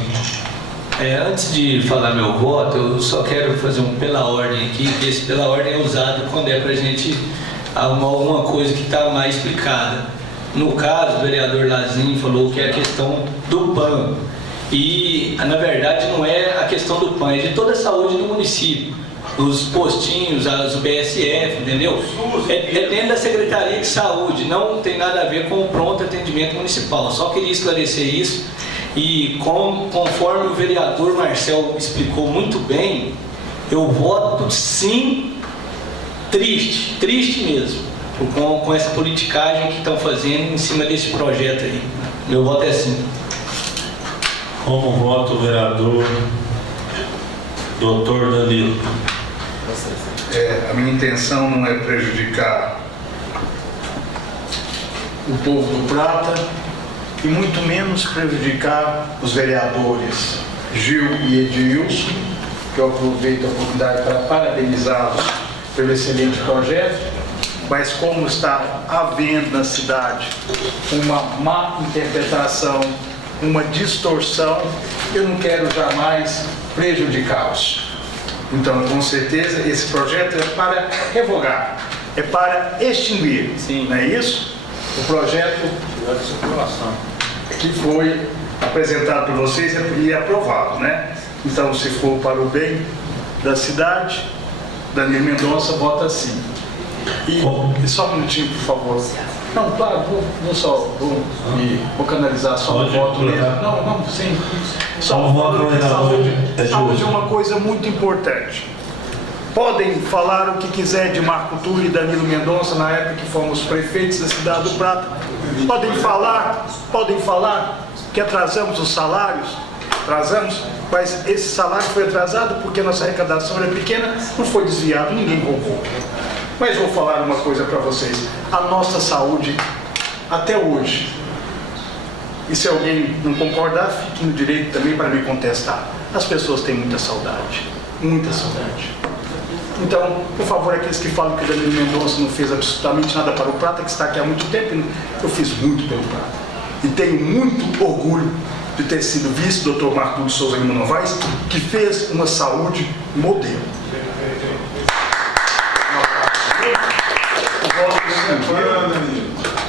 Antes de falar meu voto, eu só quero fazer um pela ordem aqui, que esse pela ordem é usado quando é para a gente arrumar alguma coisa que está mais explicada. No caso, o vereador Lazinho falou que é a questão do PAN. E, na verdade, não é a questão do PAN, é de toda a saúde do município. Os postinhos, as UBSF, entendeu? É dentro da Secretaria de Saúde, não tem nada a ver com o pronto atendimento municipal. Só queria esclarecer isso. E conforme o vereador Marcel explicou muito bem, eu voto sim, triste mesmo, com essa politicagem que estão fazendo em cima desse projeto aí. Meu voto é sim. Como voto, vereador Dr. Danilo. A minha intenção não é prejudicar o povo do Prata e muito menos prejudicar os vereadores Gil e Edilson, que eu aproveito a oportunidade para parabenizá-los pelo excelente projeto, mas como está havendo na cidade uma má interpretação, uma distorção, eu não quero jamais prejudicá-los. Então, com certeza, esse projeto é para revogar, é para extinguir, sim, não é isso? O projeto que foi apresentado por vocês e aprovado, né? Então, se for para o bem da cidade, Danilo Mendonça vota sim. E só um minutinho, por favor. Não, claro, vou canalizar só o voto mesmo. Não, sim. Só o voto da saúde. Saúde é uma coisa muito importante. Podem falar o que quiser de Marco Túlio e Danilo Mendonça na época que fomos prefeitos da cidade do Prata. Podem falar que atrasamos os salários. Atrasamos, mas esse salário foi atrasado porque a nossa arrecadação era pequena, não foi desviado, ninguém roubou. Mas vou falar uma coisa para vocês, a nossa saúde, até hoje, e se alguém não concordar, fique no direito também para me contestar, as pessoas têm muita saudade. Então, por favor, aqueles que falam que o Danilo Mendonça não fez absolutamente nada para o Prata, que está aqui há muito tempo, eu fiz muito pelo Prata. E tenho muito orgulho de ter sido vice do Dr. Marco Túlio Souza Lima Novaes, que fez uma saúde modelo.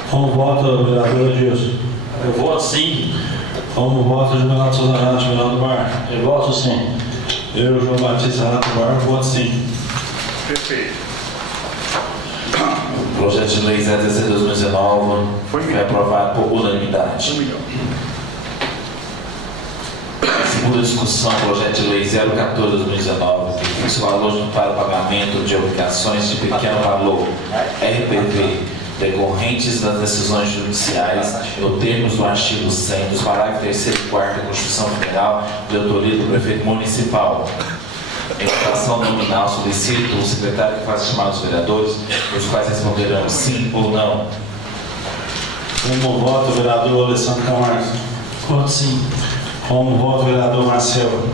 Como voto, vereador Edilson? Eu voto sim. Como voto, Jubilado Souza Rato, Jubilado Bar? Eu voto sim. Eu, João Batista Rato Bar, voto sim. Perfeito. O projeto de lei 016/2019 foi aprovado por unanimidade. Segunda discussão, projeto de lei 014/2019, municípios valores para o pagamento de obrigações de pequeno valor, RPV, decorrentes das decisões judiciais, nos termos do artigo 100 dos parágrafos 3º e 4º da Constituição Federal, de autoria do prefeito municipal. Em votação nominal, solicito o secretário que faça chamar os vereadores, os quais responderão sim ou não. Como voto, vereador Alessandro Camargo? Voto sim. Como voto, vereador Marcelo?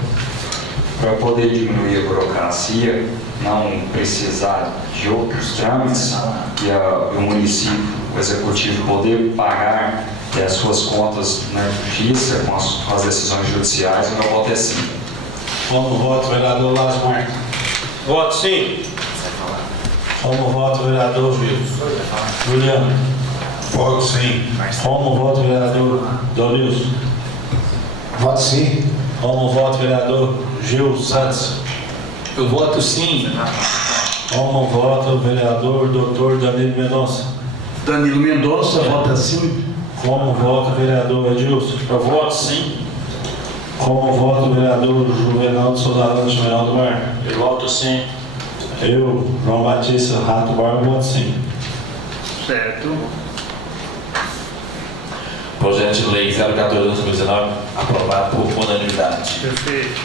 Para poder diminuir a burocracia, não precisar de outros trâmites e o município, o executivo, poder pagar as suas contas na justiça com as decisões judiciais, o meu voto é sim. Como voto, vereador Lázaro Marques? Voto sim. Como voto, vereador Juliano? Voto sim. Como voto, vereador Dorilson? Voto sim. Como voto, vereador Gil Santos? Eu voto sim. Como voto, vereador Dr. Danilo Mendonça? Danilo Mendonça vota sim. Como voto, vereador Edilson? Eu voto sim. Como voto, vereador Juvenal de Souza Juvenal do Mar? Eu voto sim. Eu, João Batista Rato Barba, voto sim. Certo. Projeto de Lei 014/2019, aprovado por unanimidade. Perfeito.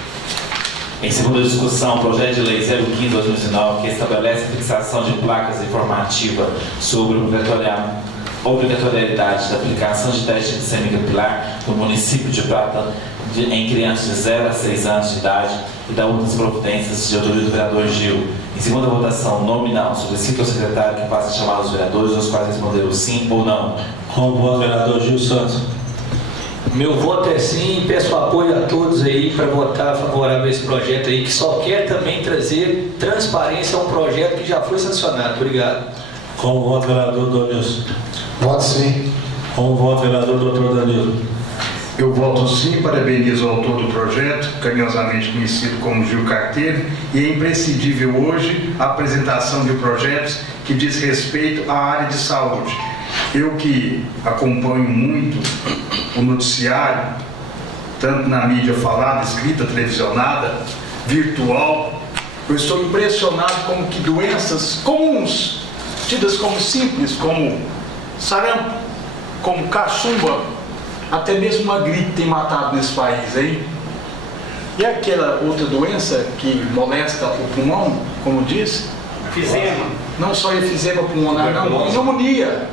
Em segunda discussão, projeto de lei 015/2019, que estabelece a fixação de placas informativas sobre obrigatoriedade da aplicação de teste de glicemia capilar no município de Prata em crianças de 0 a 6 anos de idade e da outras providências de autoria do vereador Gil. Em segunda votação nominal, solicito ao secretário que faça chamar os vereadores, os quais responderam sim ou não. Como voto, vereador Gil Santos? Meu voto é sim e peço apoio a todos aí para votar favorável a esse projeto aí, que só quer também trazer transparência a um projeto que já foi sancionado. Obrigado. Como voto, vereador Donilson? Voto sim. Como voto, vereador Dr. Danilo? Eu voto sim, parabenizo o autor do projeto, carinhosamente conhecido como Gil Carteiro, e é imprescindível hoje a apresentação de projetos que diz respeito à área de saúde. Eu que acompanho muito o noticiário, tanto na mídia falada, escrita, televisionada, virtual, eu estou impressionado como que doenças comuns, tidas como simples, como sarampo, como cachumba, até mesmo uma gripe tem matado nesse país, hein? E aquela outra doença que molesta o pulmão, como diz? Efizema. Não só efizema pulmonar, não, pneumonia.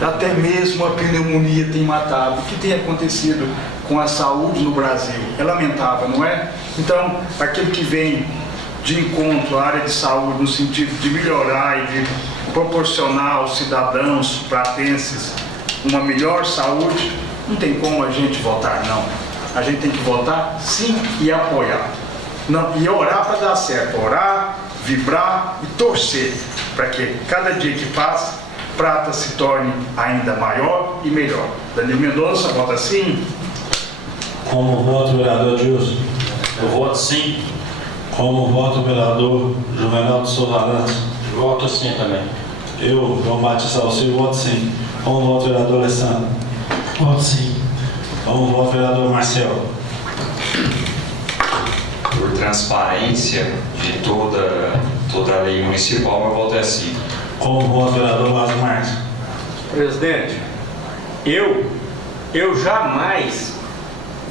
Até mesmo a pneumonia tem matado. O que tem acontecido com a saúde no Brasil? É lamentável, não é? Então, aquilo que vem de encontro à área de saúde, no sentido de melhorar e de proporcionar aos cidadãos pratenses uma melhor saúde, não tem como a gente votar não. A gente tem que votar sim e apoiar. Não, e orar para dar certo. Orar, vibrar e torcer para que cada dia que passa, Prata se torne ainda maior e melhor. Danilo Mendonça, vota sim. Como voto, vereador Gilson? Eu voto sim. Como voto, vereador Juvenal de Souza Arantes? Eu voto sim também. Eu, João Batista Alceu, voto sim. Como voto, vereador Alessandro? Voto sim. Como voto, vereador Marcelo? Por transparência de toda a lei municipal, meu voto é sim. Como voto, vereador Lázaro Marques? Presidente, eu jamais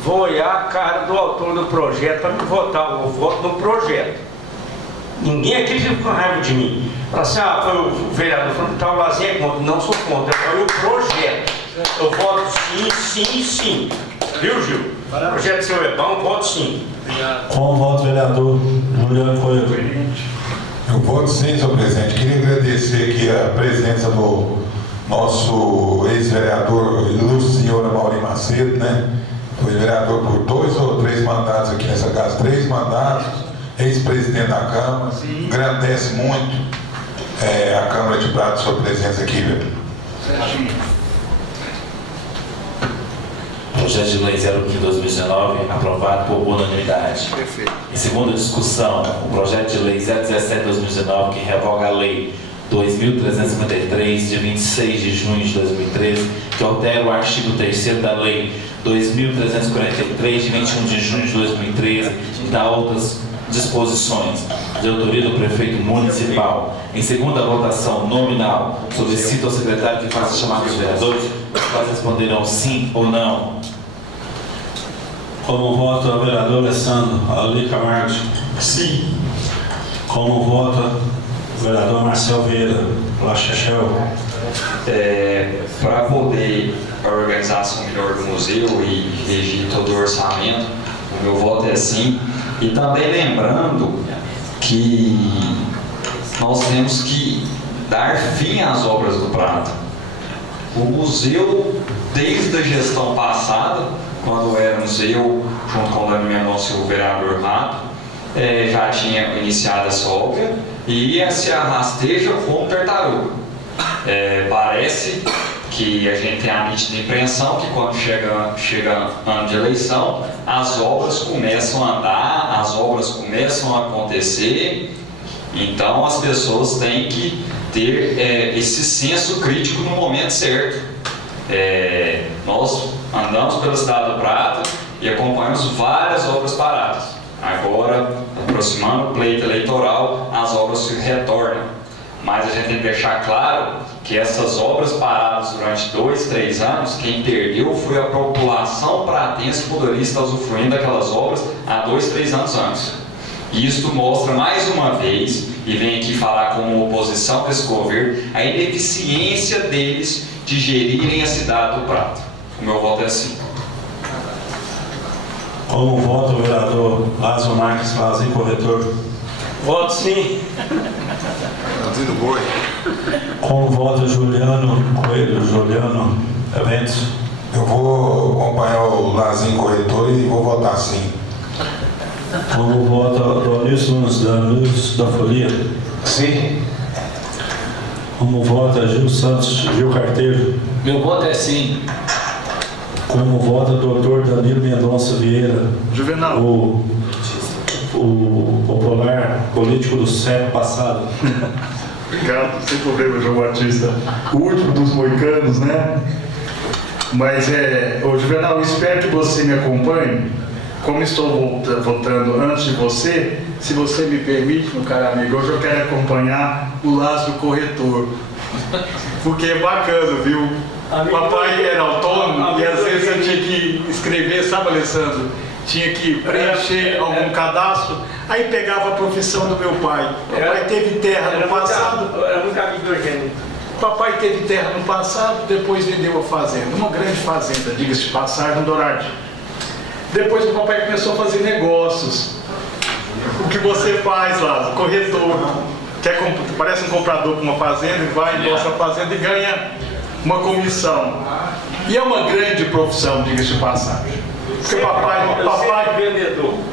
vou olhar a cara do autor do projeto para me votar. Eu voto no projeto. Ninguém aqui fica com raiva de mim. Fala assim, foi o vereador falando que o Lazinho é contra. Não sou contra, foi o projeto. Eu voto sim, sim, sim. Viu, Gil? O projeto seu é bom, voto sim. Como voto, vereador Juliano Coelho? Eu voto sim, senhor presidente. Queria agradecer aqui a presença do nosso ex-vereador, ilustre senhor Amaury Macedo, né? Foi vereador por 2 ou 3 mandatos aqui nessa casa, 3 mandatos, ex-presidente da Câmara. Agradece muito a Câmara de Prata, sua presença aqui, velho. Projeto de Lei 015/2019, aprovado por unanimidade. Perfeito. Em segunda discussão, o projeto de Lei 017/2019, que revoga a Lei 2.353, de 26 de junho de 2013, que altera o artigo 3º da Lei 2.343, de 21 de junho de 2013, e dá outras disposições de autoria do prefeito municipal. Em segunda votação nominal, solicito ao secretário que faça chamar os vereadores, quais responderão sim ou não. Como vota o vereador Alessandro Ali Camargo? Sim. Como vota o vereador Marcel Vieira Lachechel? Para poder a organização melhor do museu e regir todo o orçamento, o meu voto é sim. E também lembrando que nós temos que dar fim às obras do Prata. O museu, desde a gestão passada, quando éramos eu, junto com o Dani Mendonça e o vereador Rato, já tinha iniciado essa obra e se arrasteja como tartaruga. Parece que a gente tem a nítida impressão que quando chega ano de eleição, as obras começam a andar, as obras começam a acontecer. Então as pessoas têm que ter esse senso crítico no momento certo. Nós andamos pela cidade do Prata e acompanhamos várias obras paradas. Agora, aproximando o pleito eleitoral, as obras se retornam. Mas a gente tem que deixar claro que essas obras paradas durante 2, 3 anos, quem perdeu foi a população pratense que poderia estar usufruindo daquelas obras há 2, 3 anos antes. E isto mostra mais uma vez, e vem aqui falar como oposição desse governo, a ineficiência deles de gerirem a cidade do Prata. O meu voto é assim. Como vota o vereador Lázaro Marques Fazem, corretor? Voto sim. Como vota Juliano Coelho, Juliano Eventos? Eu vou acompanhar o Lazinho corretor e vou votar sim. Como vota Donis Nunes da Luz da Folia? Sim. Como vota Gil Santos, Gil Carteiro? Meu voto é sim. Como vota doutor Danilo Mendonça Vieira? Juvenal. O popular político do século passado. Obrigado, sem problema, João Batista. O último dos moicanos, né? Mas ô Juvenal, eu espero que você me acompanhe. Como estou votando antes de você, se você me permite, meu caro amigo, hoje eu quero acompanhar o Lázaro Corretor. Porque é bacana, viu? O papai era autônomo e às vezes eu tinha que escrever, sabe, Alessandro? Tinha que preencher algum cadastro, aí pegava a profissão do meu pai. Papai teve terra no passado. Era muito amigo do Eugênio. Papai teve terra no passado, depois vendeu a fazenda. Uma grande fazenda, diga-se de passagem, no Dourado. Depois o papai começou a fazer negócios. O que você faz, Lázaro? Corretor. Parece um comprador com uma fazenda, e vai, endossa a fazenda e ganha uma comissão. E é uma grande profissão, diga-se de passagem. Porque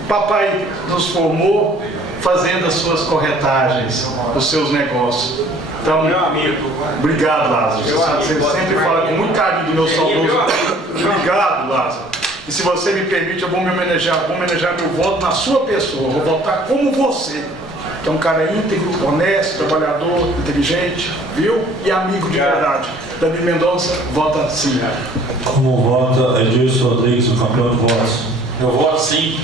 papai nos formou fazendo as suas corretagens, os seus negócios. Então, meu amigo. Obrigado, Lázaro. Você sempre fala com muito carinho do meu saudoso. Obrigado, Lázaro. E se você me permite, eu vou me homenagear, meu voto na sua pessoa. Vou votar como você, que é um cara íntegro, honesto, trabalhador, inteligente, viu? E amigo de verdade. Dani Mendonça, vota sim. Como vota Edilson Rodrigues, o campeão de votos? Eu voto sim.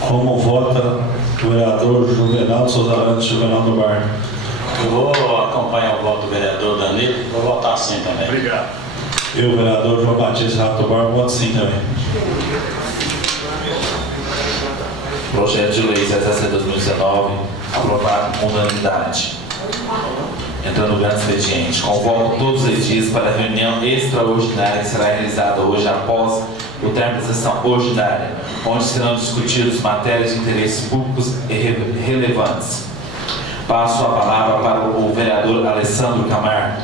Como vota o vereador Juvenal Souza Arantes, Juvenal do Bar? Eu vou acompanhar o voto do vereador Danilo, vou votar sim também. Obrigado. Eu, vereador João Batista Rato do Bar, voto sim também. Projeto de Lei 17/2019, aprovado com unanimidade. Entrando no grande expediente, convoco todos os dias para a reunião extraordinária que será realizada hoje após o término da sessão ordinária, onde serão discutidas matérias de interesses públicos e relevantes. Passo a palavra para o vereador Alessandro Camargo.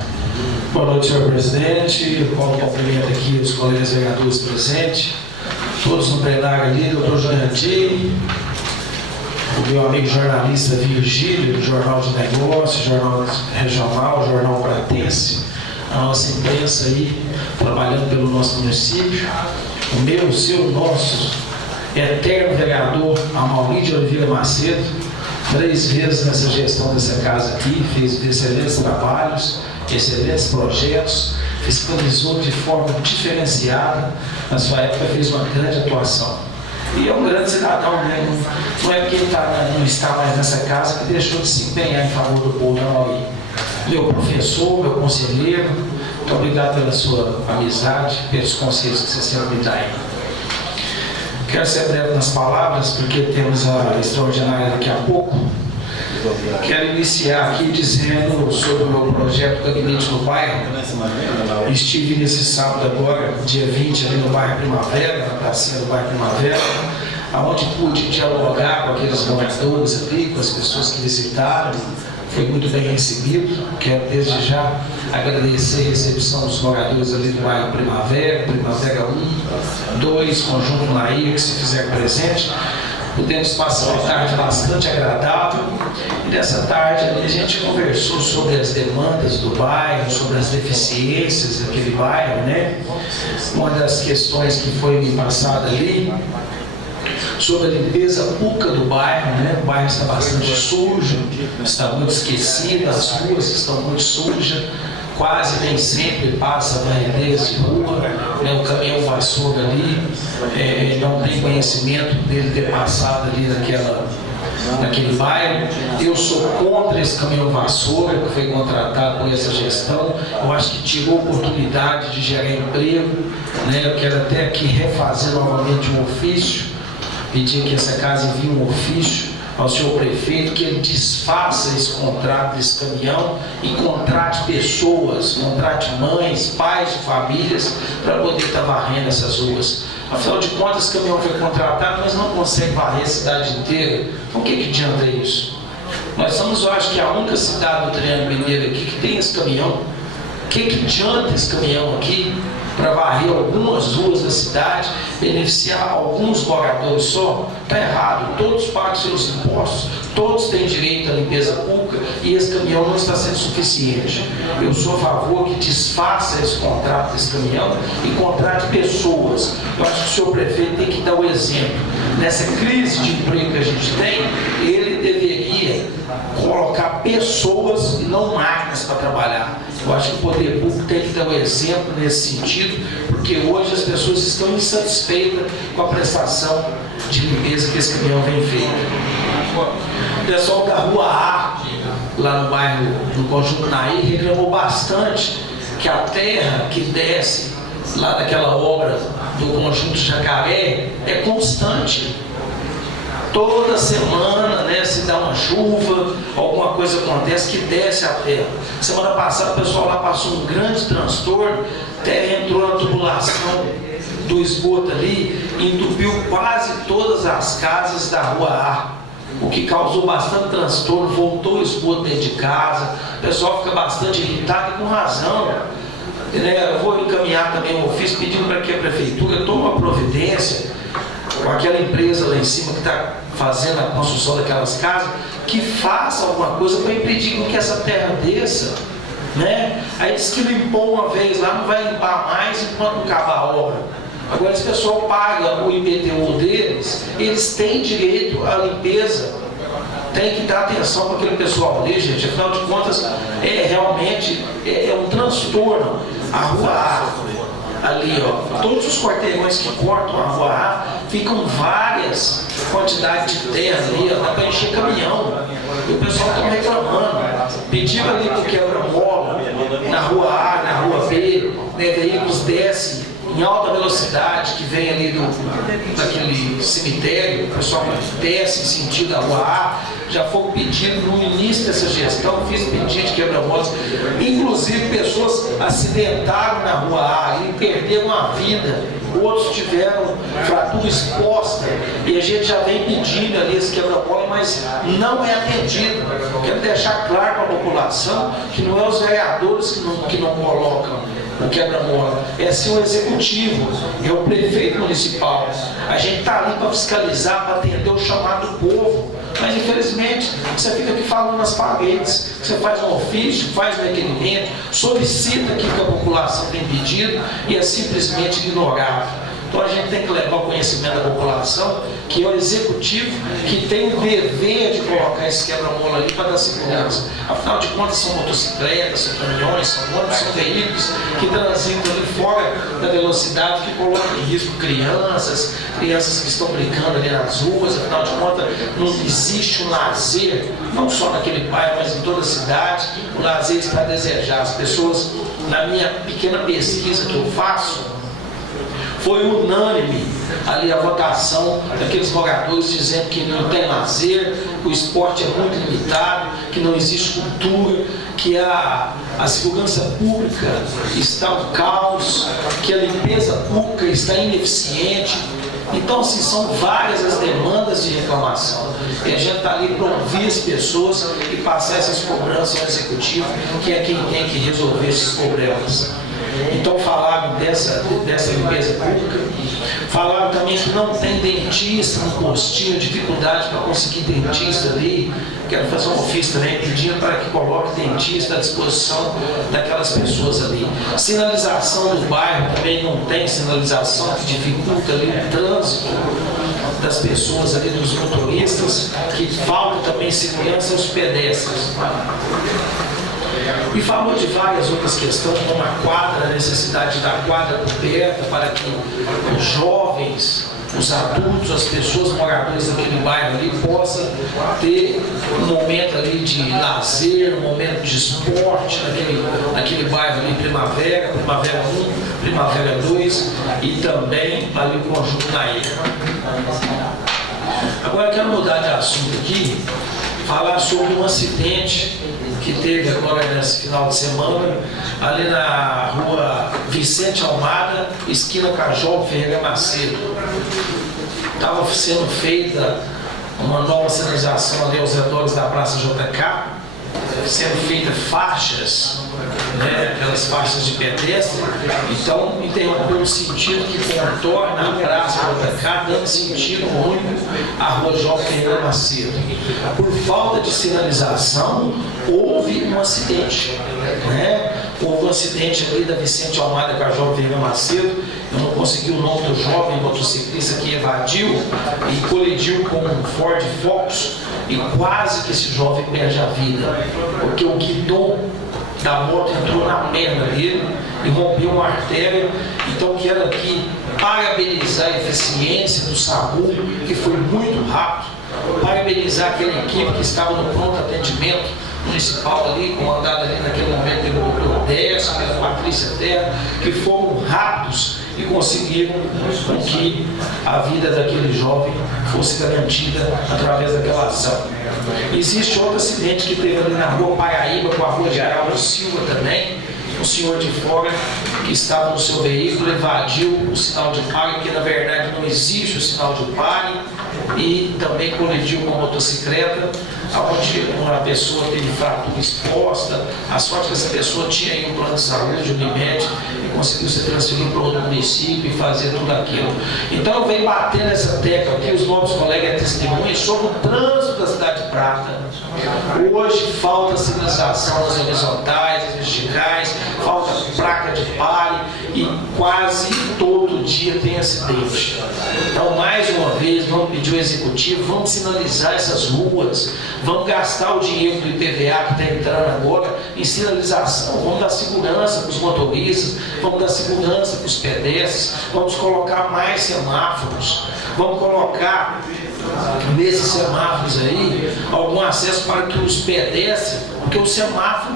Boa noite, senhor presidente. Eu cumprimento aqui os colegas vereadores presentes, todos no plenário ali, doutor Jurandir, o meu amigo jornalista Virgílio, do Jornal de Negócios, Jornal Regional, Jornal Pratense, a nossa imprensa aí, trabalhando pelo nosso município, o meu, o seu, o nosso eterno vereador Amaury de Oliveira Macedo, 3 vezes nessa gestão dessa casa aqui, fez excelentes trabalhos, excelentes projetos, fiscalizou de forma diferenciada, na sua época fez uma grande atuação. E é um grande cidadão, né? Não é porque ele não está mais nessa casa que deixou de se empenhar em favor do povo, não. Meu professor, meu conselheiro, muito obrigado pela sua amizade, pelos conselhos que você sempre me dá aí. Quero ser breve nas palavras, porque temos a extraordinária daqui a pouco. Quero iniciar aqui dizendo sobre o meu projeto Gabinete no Bairro. Estive nesse sábado agora, dia 20, ali no bairro Primavera, na pracinha do bairro Primavera, onde pude dialogar com aqueles moradores ali, com as pessoas que visitaram. Foi muito bem recebido. Quero desde já agradecer a recepção dos moradores ali do bairro Primavera, Primavera 1, 2, Conjunto Nair, que se fizeram presente. Pudemos passar uma tarde bastante agradável. E nessa tarde ali a gente conversou sobre as demandas do bairro, sobre as deficiências daquele bairro, né? Uma das questões que foi me passada ali, sobre a limpeza pública do bairro, né? O bairro está bastante sujo, está muito esquecido, as ruas estão muito sujas, quase nem sempre passa varredeiras de rua, né? O caminhão vassoura ali, não tem conhecimento dele ter passado ali naquele bairro. Eu sou contra esse caminhão vassoura que foi contratado por essa gestão. Eu acho que tirou a oportunidade de gerar emprego, né? Eu quero até aqui refazer novamente um ofício, pedir que essa casa envie um ofício ao senhor prefeito, que ele desfaça esse contrato desse caminhão e contrate pessoas, contrate mães, pais de famílias para poder estar varrendo essas ruas. Afinal de contas, esse caminhão foi contratado, mas não consegue varrer a cidade inteira. Então o que adianta isso? Nós somos, eu acho que a única cidade do Triângulo Mineiro aqui que tem esse caminhão. O que adianta esse caminhão aqui para varrer algumas ruas da cidade, beneficiar alguns moradores só? Está errado. Todos pagam seus impostos, todos têm direito à limpeza pública e esse caminhão não está sendo suficiente. Eu sou a favor que desfaça esse contrato desse caminhão e contrate pessoas. Eu acho que o senhor prefeito tem que dar o exemplo. Nessa crise de emprego que a gente tem, ele deveria colocar pessoas e não máquinas para trabalhar. Eu acho que o poder público tem que dar um exemplo nesse sentido, porque hoje as pessoas estão insatisfeitas com a prestação de limpeza que esse caminhão vem feito. O pessoal da Rua A, lá no bairro, no Conjunto Nair, reclamou bastante que a terra que desce lá daquela obra do Conjunto Jacaré é constante. Toda semana, né, se dá uma chuva, alguma coisa acontece que desce a terra. Semana passada o pessoal lá passou um grande transtorno, a terra entrou na tubulação do esgoto ali, entupiu quase todas as casas da Rua A, o que causou bastante transtorno, voltou o esgoto dentro de casa, o pessoal fica bastante irritado e com razão. Eu vou encaminhar também um ofício pedindo para que a prefeitura tome uma providência com aquela empresa lá em cima que está fazendo a construção daquelas casas, que faça alguma coisa para impedir que essa terra desça, né? Aí diz que limpou uma vez lá, não vai limpar mais enquanto não acabar a obra. Agora esse pessoal paga o IPTU deles, eles têm direito à limpeza. Tem que dar atenção para aquele pessoal ali, gente. Afinal de contas, realmente um transtorno. A Rua A, ali, ó, todos os quarteirões que cortam a Rua A, ficam várias quantidades de terra ali, ó, dá para encher caminhão. E o pessoal está reclamando. Pediram ali para o quebra-mola, na Rua A, na Rua B, né, veículos descem em alta velocidade, que vem ali daquele cemitério, o pessoal desce em sentido da Rua A. Já foi pedido no início dessa gestão, fiz pedido de quebra-molas. Inclusive pessoas acidentaram na Rua A e perderam a vida. Outros tiveram fratura exposta. E a gente já vem pedindo ali esse quebra-mola, mas não é atendido. Quero deixar claro para a população que não é os vereadores que não colocam o quebra-mola, é sim o executivo, é o prefeito municipal. A gente está ali para fiscalizar, para atender o chamado do povo. Mas infelizmente você fica aqui falando nas paredes, você faz um ofício, faz um requerimento, solicita aquilo que a população tem pedido e é simplesmente ignorado. Então a gente tem que levar ao conhecimento da população que é o executivo que tem o dever de colocar esse quebra-mola ali para dar segurança. Afinal de contas, são motocicletas, são caminhões, são ônibus, são veículos que transitam ali fora da velocidade, que colocam em risco crianças que estão brincando ali nas ruas. Afinal de contas, não existe um lazer, não só naquele bairro, mas em toda a cidade. O lazer está a desejar. As pessoas, na minha pequena pesquisa que eu faço, foi unânime ali a votação daqueles moradores dizendo que não tem lazer, o esporte é muito limitado, que não existe cultura, que a segurança pública está um caos, que a limpeza pública está ineficiente. Então, assim, são várias as demandas de reclamação. E a gente está ali para ouvir as pessoas e passar essas cobranças ao executivo, que é quem tem que resolver esses problemas. Então falaram dessa limpeza pública, falaram também que não tem dentista no postinho, dificuldade para conseguir dentista ali. Quero fazer um ofício também pedindo para que coloque dentista à disposição daquelas pessoas ali. Sinalização do bairro também não tem sinalização, que dificulta ali o trânsito das pessoas ali, dos motoristas, que falta também segurança aos pedestres. E falou de várias outras questões, como a quadra, a necessidade da quadra coberta para que os jovens, os adultos, as pessoas moradoras daquele bairro ali possam ter um momento ali de lazer, um momento de esporte naquele bairro ali, Primavera 1, Primavera 2 e também ali o Conjunto Nair. Agora eu quero mudar de assunto aqui, falar sobre um acidente que teve agora nesse final de semana, ali na rua Vicente Almada, esquina Cajol Ferreira Macedo. Estava sendo feita uma nova sinalização ali aos redores da Praça JK, sendo feitas faixas, né, aquelas faixas de pedestre. Então interrompeu o sentido que contorna a Praça JK, dando sentido único à rua João Ferreira Macedo. Por falta de sinalização, houve um acidente, né? Houve um acidente ali da Vicente Almada com a João Ferreira Macedo. Eu não consegui o nome do jovem motociclista que evadiu e colidiu com um Ford Focus, e quase que esse jovem perde a vida, porque o guidão da moto entrou na perna dele e rompeu uma artéria. Então quero aqui parabenizar a eficiência do SAMU, que foi muito rápido, parabenizar aquela equipe que estava no pronto atendimento municipal ali, comandada ali naquele momento pelo Dr. Décio, pela Patrícia Terra, que foram rápidos e conseguiram com que a vida daquele jovem fosse garantida através daquela ação. Existe outro acidente que teve ali na rua Paraíba, com a rua Geraldo Silva também. Um senhor de fora que estava no seu veículo evadiu o sinal de pare, que na verdade não existe o sinal de pare, e também colidiu com a motocicleta, onde uma pessoa teve fratura exposta. A sorte que essa pessoa tinha aí um plano de saúde, o Unimed, e conseguiu se transferir para outro município e fazer tudo aquilo. Então eu venho bater nessa tecla aqui, os novos colegas testemunham sobre o trânsito da cidade de Prata. Hoje falta sinalização nas horizontais, nas verticais, falta placa de pare e quase todo dia tem acidente. Então, mais uma vez, vamos pedir ao executivo, vamos sinalizar essas ruas, vamos gastar o dinheiro do IPVA que está entrando agora em sinalização, vamos dar segurança para os motoristas, vamos dar segurança para os pedestres, vamos colocar mais semáforos, vamos colocar nesses semáforos aí algum acesso para que os pedestres, porque o semáforo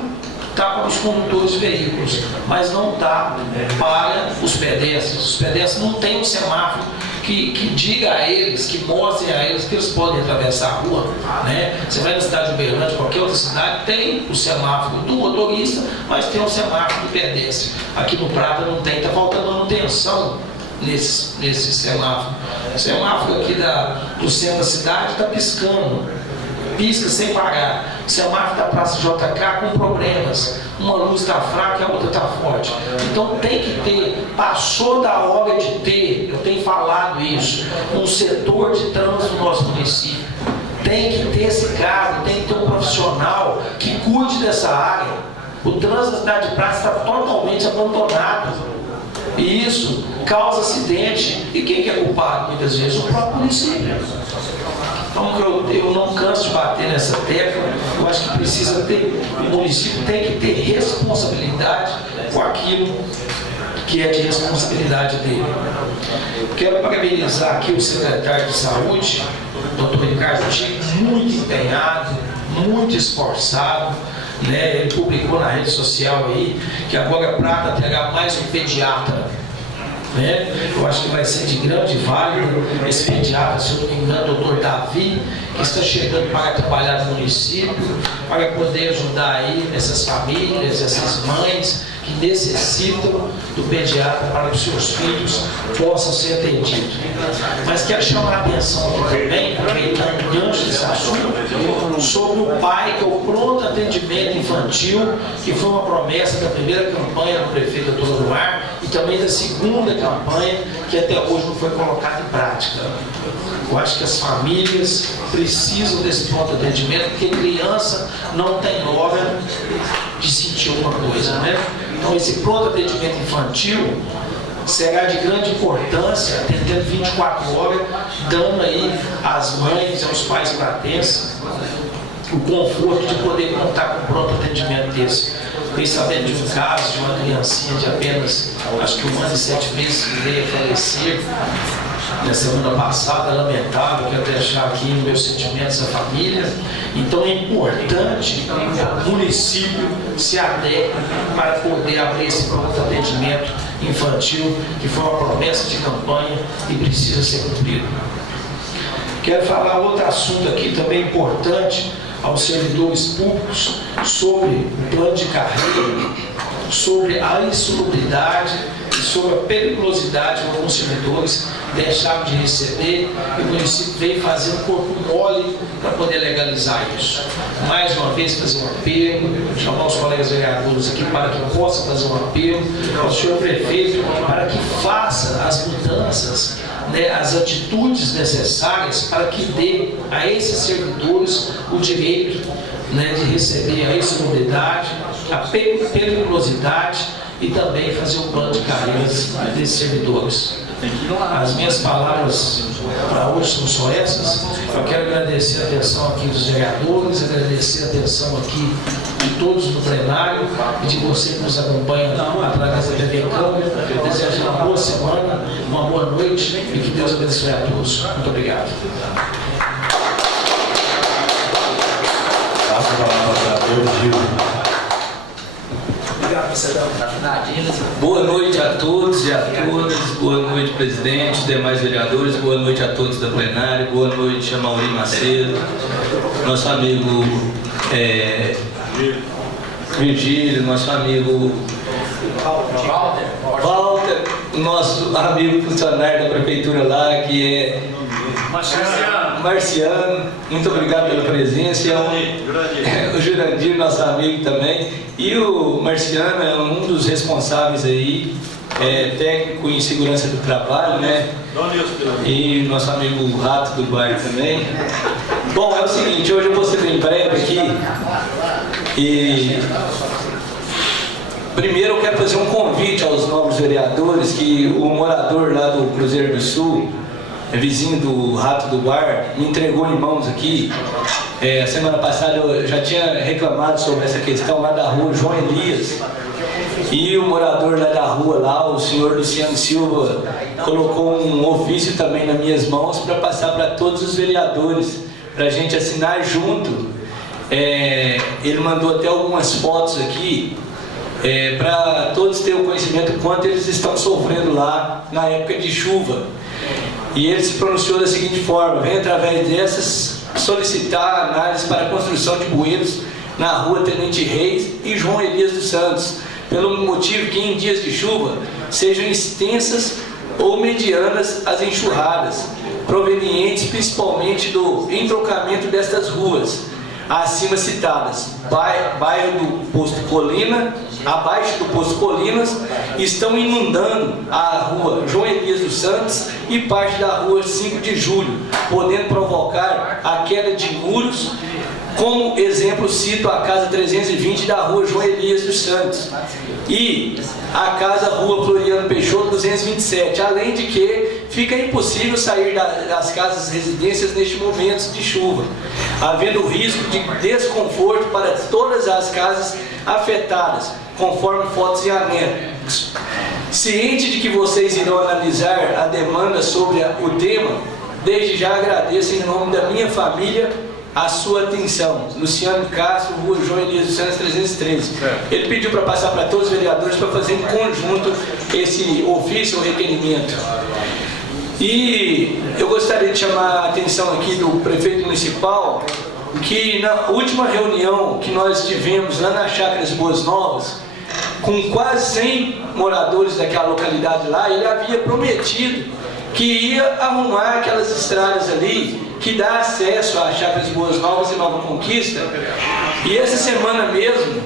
está para os condutores de veículos, mas não está para os pedestres. Os pedestres não têm um semáforo que diga a eles, que mostre a eles que eles podem atravessar a rua, né? Você vai na cidade de Uberlândia, qualquer outra cidade, tem o semáforo do motorista, mas tem o semáforo do pedestre. Aqui no Prata não tem, está faltando manutenção nesse semáforo. O semáforo aqui do centro da cidade está piscando, pisca sem parar. O semáforo da Praça JK com problemas. Uma luz está fraca e a outra está forte. Então tem que ter, passou da hora de ter, eu tenho falado isso, um setor de trânsito no nosso município. Tem que ter esse cara, tem que ter um profissional que cuide dessa área. O trânsito da cidade de Prata está totalmente abandonado. E isso causa acidente, e quem que é culpado muitas vezes? O próprio município. Então eu não canso de bater nessa tecla. Eu acho que precisa ter, o município tem que ter responsabilidade com aquilo que é de responsabilidade dele. Quero parabenizar aqui o secretário de Saúde, Dr. Ricardo Chico, muito empenhado, muito esforçado, né? Ele publicou na rede social aí que agora Prata terá mais um pediatra, né? Eu acho que vai ser de grande vale esse pediatra, se eu não me engano, o Dr. Davi, que está chegando para trabalhar no município, para poder ajudar aí essas famílias, essas mães que necessitam do pediatra para que os seus filhos possam ser atendidos. Mas quero chamar a atenção aqui também, aproveitando o gancho desse assunto, sobre o PAI, que é o Pronto Atendimento Infantil, que foi uma promessa da primeira campanha do prefeito Dr. Luar e também da segunda campanha, que até hoje não foi colocada em prática. Eu acho que as famílias precisam desse pronto atendimento, porque criança não tem hora de sentir uma coisa, né? Então esse pronto atendimento infantil será de grande importância, atendendo 24 horas, dando aí às mães e aos pais pratenses o conforto de poder contar com um pronto atendimento desse. Fiquei sabendo de um caso de uma criancinha de apenas, acho que 1 ano e 7 meses, que veio a falecer na semana passada, lamentável. Quero deixar aqui meus sentimentos à família. Então é importante que o município se adeque para poder abrir esse pronto atendimento infantil, que foi uma promessa de campanha e precisa ser cumprido. Quero falar outro assunto aqui também importante aos servidores públicos, sobre o plano de carreira, sobre a insalubridade e sobre a periculosidade de alguns servidores deixaram de receber, e o município veio fazer um corpo mole para poder legalizar isso. Mais uma vez fazer um apelo, chamar os colegas vereadores aqui para que possam fazer um apelo ao senhor prefeito para que faça as mudanças, né, as atitudes necessárias para que dê a esses servidores o direito, né, de receber a insalubridade, a periculosidade e também fazer um plano de carreiras desses servidores. As minhas palavras para hoje são só essas. Eu quero agradecer a atenção aqui dos vereadores, agradecer a atenção aqui de todos no plenário e de você que nos acompanha através da TV Câmara. Desejo uma boa semana, uma boa noite e que Deus abençoe a todos. Muito obrigado. Passo a palavra para o vereador Gil. Boa noite a todos e a todas, boa noite presidente, demais vereadores, boa noite a todos da plenária, boa noite a Maurício Macedo, nosso amigo Virgílio, nosso amigo Walter, nosso amigo funcionário da prefeitura lá, que é Marciano, muito obrigado pela presença. O Jurandir, nosso amigo também. E o Marciano é um dos responsáveis aí, técnico em segurança do trabalho, né? E nosso amigo Rato do bairro também. Bom, é o seguinte, hoje eu vou ser bem breve aqui. E primeiro eu quero fazer um convite aos novos vereadores, que o morador lá do Cruzeiro do Sul, vizinho do Rato do Bar, me entregou em mãos aqui. Semana passada eu já tinha reclamado sobre essa questão lá da rua João Elias. E o morador lá da rua, lá, o senhor Luciano Silva, colocou um ofício também nas minhas mãos para passar para todos os vereadores, para a gente assinar junto. Ele mandou até algumas fotos aqui, para todos terem o conhecimento do quanto eles estão sofrendo lá na época de chuva. E ele se pronunciou da seguinte forma: vem através dessas solicitar análise para a construção de bueiros na rua Tenente Reis e João Elias dos Santos, pelo motivo que em dias de chuva sejam extensas ou medianas as enxurradas, provenientes principalmente do entrocamento destas ruas acima citadas, bairro do Posto Colina, abaixo do Posto Colinas, estão inundando a rua João Elias dos Santos e parte da rua 5 de Julho, podendo provocar a queda de muros Como exemplo, cito a Casa 320 da Rua João Elias dos Santos e a Casa Rua Floriano Peixoto 227, além de que fica impossível sair das casas residências neste momento de chuva, havendo risco de desconforto para todas as casas afetadas, conforme fotos e anexos. Ciente de que vocês irão analisar a demanda sobre o tema, desde já agradeço em nome da minha família a sua atenção. Luciano Castro, Rua João Elias dos Santos 313. Ele pediu para passar para todos os vereadores para fazer em conjunto esse ofício ou requerimento. E eu gostaria de chamar a atenção aqui do prefeito municipal, que na última reunião que nós tivemos lá na Chácaras Boas Novas, com quase 100 moradores daquela localidade lá, ele havia prometido que ia arrumar aquelas estradas ali que dá acesso a Chácaras Boas Novas e Nova Conquista. E essa semana mesmo,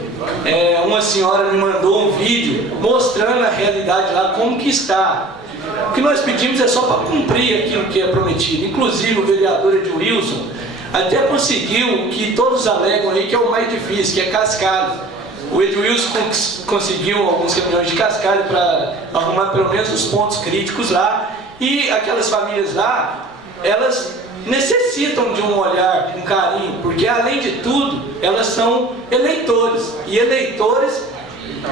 uma senhora me mandou um vídeo mostrando a realidade lá, como que está. O que nós pedimos é só para cumprir aquilo que é prometido. Inclusive o vereador Edilson até conseguiu, que todos alegam aí que é o mais difícil, que é cascalho. O Edilson conseguiu alguns caminhões de cascalho para arrumar pelo menos os pontos críticos lá. E aquelas famílias lá, elas necessitam de um olhar, um carinho, porque além de tudo, elas são eleitores. E eleitores,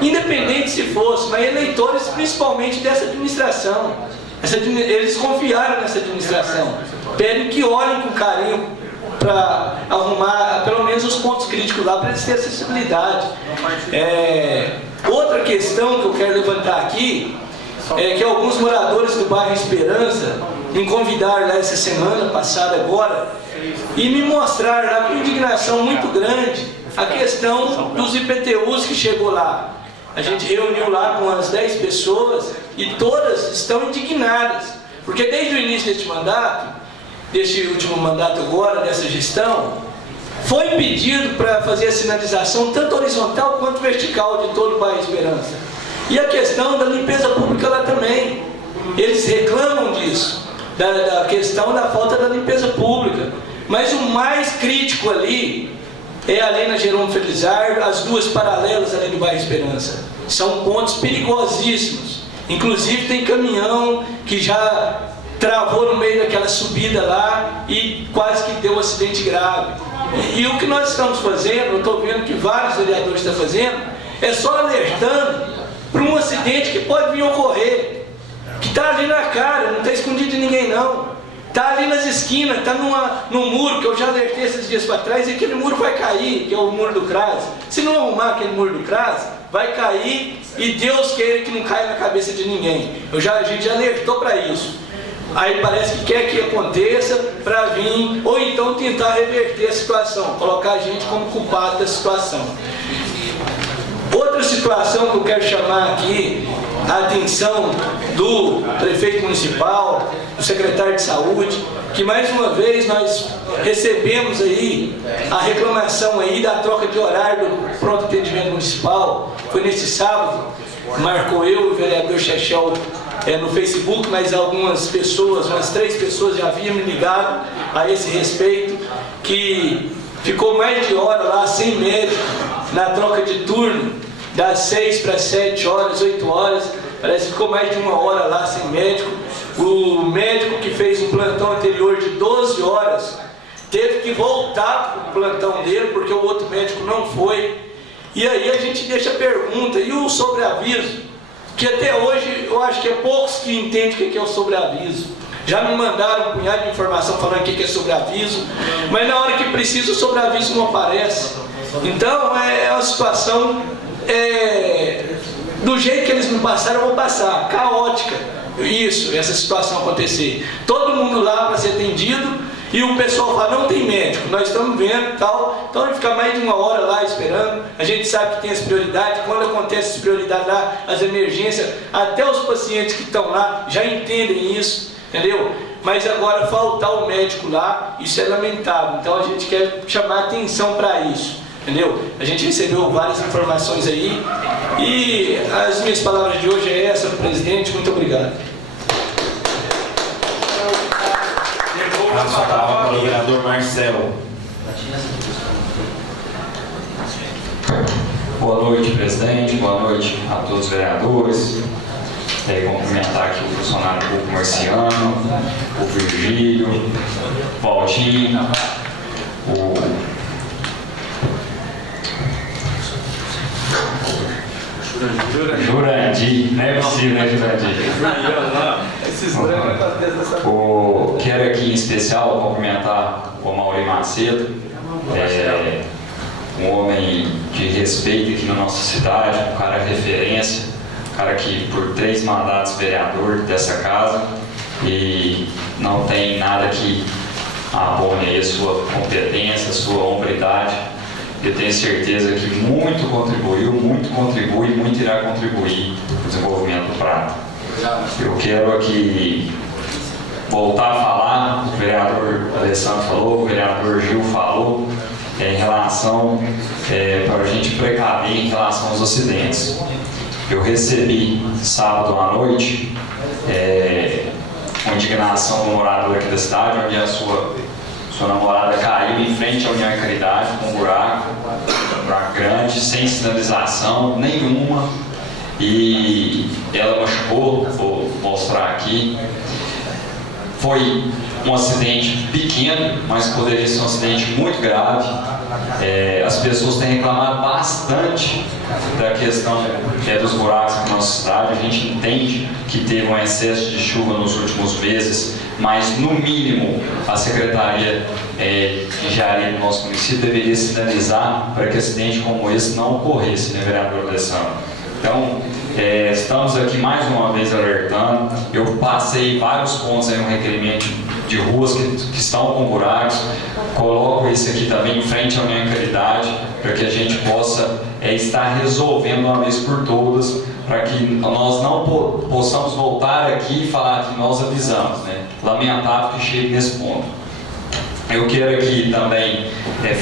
independente se fosse, mas eleitores principalmente dessa administração. Eles confiaram nessa administração. Pedem que olhem com carinho para arrumar pelo menos os pontos críticos lá, para eles terem acessibilidade. Outra questão que eu quero levantar aqui é que alguns moradores do bairro Esperança me convidaram lá essa semana passada agora e me mostraram lá com indignação muito grande a questão dos IPTUs que chegou lá. A gente reuniu lá com umas 10 pessoas e todas estão indignadas, porque desde o início deste mandato, deste último mandato agora, dessa gestão, foi pedido para fazer a sinalização tanto horizontal quanto vertical de todo o bairro Esperança. E a questão da limpeza pública lá também. Eles reclamam disso, da questão da falta da limpeza pública. Mas o mais crítico ali é a Lena Jerônimo Felizardo, as duas paralelas ali do bairro Esperança. São pontos perigosíssimos. Inclusive tem caminhão que já travou no meio daquela subida lá e quase que deu um acidente grave. E o que nós estamos fazendo, eu estou vendo que vários vereadores estão fazendo, é só alertando para um acidente que pode vir ocorrer, que está ali na cara, não está escondido de ninguém não, está ali nas esquinas, está num muro que eu já alertei esses dias para trás, e aquele muro vai cair, que é o muro do CRAS. Se não arrumar aquele muro do CRAS, vai cair e Deus queira que não caia na cabeça de ninguém. A gente já alertou para isso. Aí parece que quer que aconteça para vir, ou então tentar reverter a situação, colocar a gente como culpado da situação. Outra situação que eu quero chamar aqui a atenção do prefeito municipal, do secretário de saúde, que mais uma vez nós recebemos aí a reclamação aí da troca de horário do pronto atendimento municipal. Foi nesse sábado, marcou eu e o vereador Chechel no Facebook, mas algumas pessoas, umas 3 pessoas já haviam me ligado a esse respeito, que ficou mais de hora lá sem médico na troca de turno, das 6 para 7 horas, 8 horas, parece que ficou mais de 1 hora lá sem médico. O médico que fez um plantão anterior de 12 horas teve que voltar para o plantão dele, porque o outro médico não foi. E aí a gente deixa a pergunta, e o sobreaviso? Que até hoje eu acho que é poucos que entendem o que é o sobreaviso. Já me mandaram um punhado de informação falando o que é sobreaviso, mas na hora que precisa o sobreaviso não aparece. Então é uma situação, do jeito que eles não passaram, vão passar, caótica. Isso, essa situação acontecer. Todo mundo lá para ser atendido e o pessoal fala, não tem médico, nós estamos vendo e tal. Então vai ficar mais de 1 hora lá esperando. A gente sabe que tem as prioridades, quando acontece as prioridades lá, as emergências, até os pacientes que estão lá já entendem isso, entendeu? Mas agora faltar o médico lá, isso é lamentável. Então a gente quer chamar atenção para isso, entendeu? A gente recebeu várias informações aí e as minhas palavras de hoje é essa, presidente, muito obrigado. A palavra para o vereador Marcelo. Boa noite, presidente. Boa noite a todos os vereadores. Cumprimentar aqui o funcionário público Marciano, o Virgílio, o Valtinho, o Jurandir, não é possível, né, Jurandir? Quero aqui em especial cumprimentar o Mauri Macedo, um homem de respeito aqui na nossa cidade, um cara referência, um cara que por 3 mandatos vereador dessa casa e não tem nada que abone aí a sua competência, a sua hombridade. Eu tenho certeza que muito contribuiu, muito contribui, muito irá contribuir para o desenvolvimento do Prata. Eu quero aqui voltar a falar, o vereador Alessandro falou, o vereador Gil falou, em relação, para a gente precaver em relação aos acidentes. Eu recebi sábado à noite uma indignação do morador aqui da cidade, onde a sua namorada caiu em frente à União e Caridade, com um buraco grande, sem sinalização nenhuma, e ela machucou, vou mostrar aqui. Foi um acidente pequeno, mas poderia ser um acidente muito grave. As pessoas têm reclamado bastante da questão dos buracos aqui na nossa cidade. A gente entende que teve um excesso de chuva nos últimos meses, mas no mínimo a Secretaria de Engenharia do nosso município deveria sinalizar para que acidente como esse não ocorresse, né, vereador Alessandro? Então, estamos aqui mais uma vez alertando. Eu passei vários pontos aí no requerimento de ruas que estão com buracos. Coloco esse aqui também em frente à União e Caridade, para que a gente possa estar resolvendo uma vez por todas, para que nós não possamos voltar aqui e falar que nós avisamos, né? Lamentável que chegue nesse ponto. Eu quero aqui também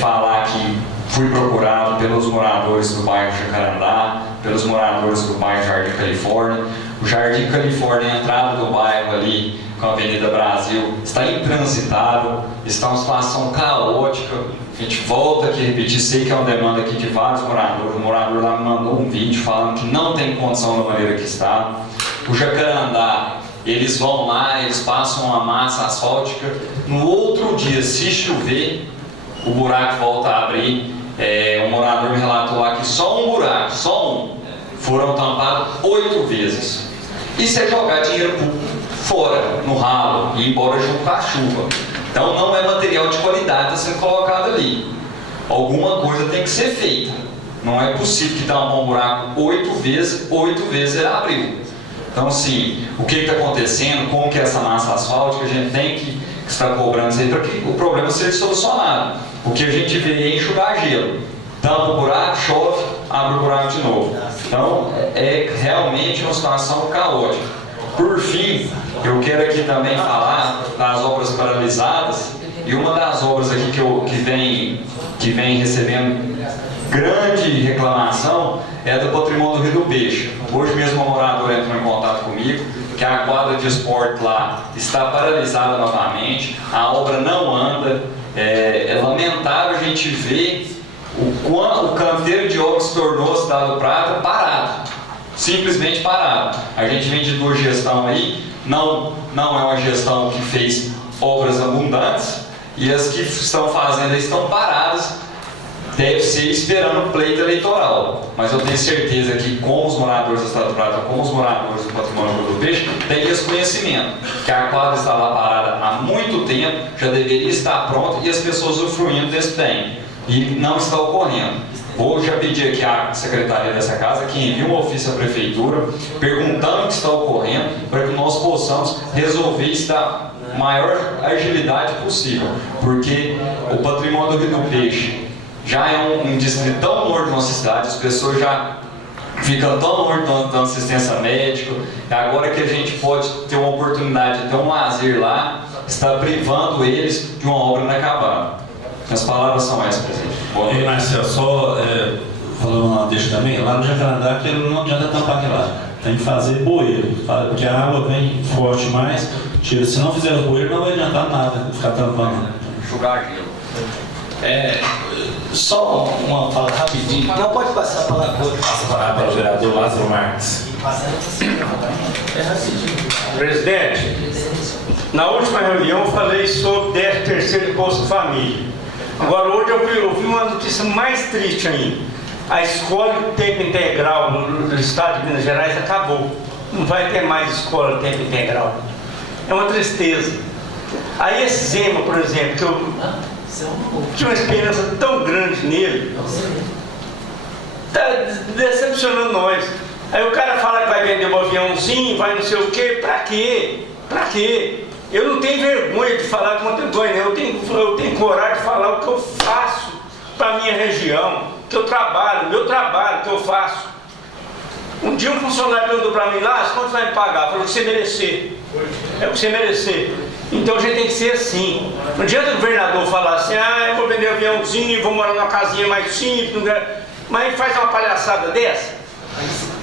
falar que fui procurado pelos moradores do bairro Jacarandá, pelos moradores do bairro Jardim Califórnia. O Jardim Califórnia, a entrada do bairro ali com a Avenida Brasil, está intransitável, está uma situação caótica. A gente volta aqui a repetir, sei que é uma demanda aqui de vários moradores. O morador lá me mandou um vídeo falando que não tem condição da maneira que está. O Jacarandá, eles vão lá, eles passam uma massa asfáltica. No outro dia, se chover, o buraco volta a abrir. Um morador me relatou lá que só um buraco, foram tampados 8 vezes. Isso é jogar dinheiro fora, no ralo, e ir embora junto com a chuva. Então não é material de qualidade a ser colocado ali. Alguma coisa tem que ser feita. Não é possível que tampar um buraco 8 vezes ele abriu. Então, assim, o que está acontecendo, como que é essa massa asfáltica, a gente tem que estar cobrando isso aí para que o problema seja solucionado. O que a gente vê é enxugar gelo. Tampa o buraco, chove, abre o buraco de novo. Então, é realmente uma situação caótica. Por fim, eu quero aqui também falar das obras paralisadas, e uma das obras aqui que vem recebendo grande reclamação é do patrimônio do Rio do Peixe. Hoje mesmo uma moradora entrou em contato comigo que a quadra de esporte lá está paralisada novamente, a obra não anda. É lamentável a gente ver o canteiro de obras se tornou a cidade do Prata parado, simplesmente parado. A gente vem de 2 gestões aí, não é uma gestão que fez obras abundantes, e as que estão fazendo estão paradas. Deve ser esperando o pleito eleitoral, mas eu tenho certeza que, como os moradores do Estado do Prata, como os moradores do patrimônio do Peixe, tem esse conhecimento, que a quadra está lá parada há muito tempo, já deveria estar pronta e as pessoas usufruindo desse bem, e não está ocorrendo. Vou já pedir aqui à secretaria dessa casa que envie um ofício à prefeitura perguntando o que está ocorrendo, para que nós possamos resolver isso da maior agilidade possível, porque o patrimônio do Rio do Peixe já é um distrito tão longe da nossa cidade, as pessoas já ficam tão longe da assistência médica, e agora que a gente pode ter uma oportunidade de ter um lazer lá, está privando eles de uma obra inacabada. As palavras são essas, presidente. E Marcelo, só falando uma deixa também, lá no Jacarandá que não adianta tampar aquilo lá, tem que fazer bueiro, porque a água vem forte mais, tira, se não fizer o bueiro não vai adiantar nada ficar tampando. Enxugar gelo. Só uma fala rapidinho. Não pode passar a palavra. Passa a palavra para o vereador Lázaro Marques. Presidente, na última reunião eu falei sobre 13º Bolsa Família. Agora hoje eu vi uma notícia mais triste ainda. A escola de tempo integral no estado de Minas Gerais acabou. Não vai ter mais escola de tempo integral. É uma tristeza. Aí esse Zema, por exemplo, que eu tinha uma esperança tão grande nele, está decepcionando nós. Aí o cara fala que vai vender um aviãozinho, vai não sei o quê. Pra quê? Pra quê? Eu não tenho vergonha de falar com vergonha, eu tenho coragem de falar o que eu faço para a minha região, que eu trabalho, meu trabalho que eu faço. Um dia um funcionário perguntou para mim lá, quanto vai me pagar? Falou, o que você merecer. É o que você merecer. Então a gente tem que ser assim. Não adianta o governador falar assim, eu vou vender um aviãozinho, vou morar numa casinha mais simples, mas faz uma palhaçada dessa.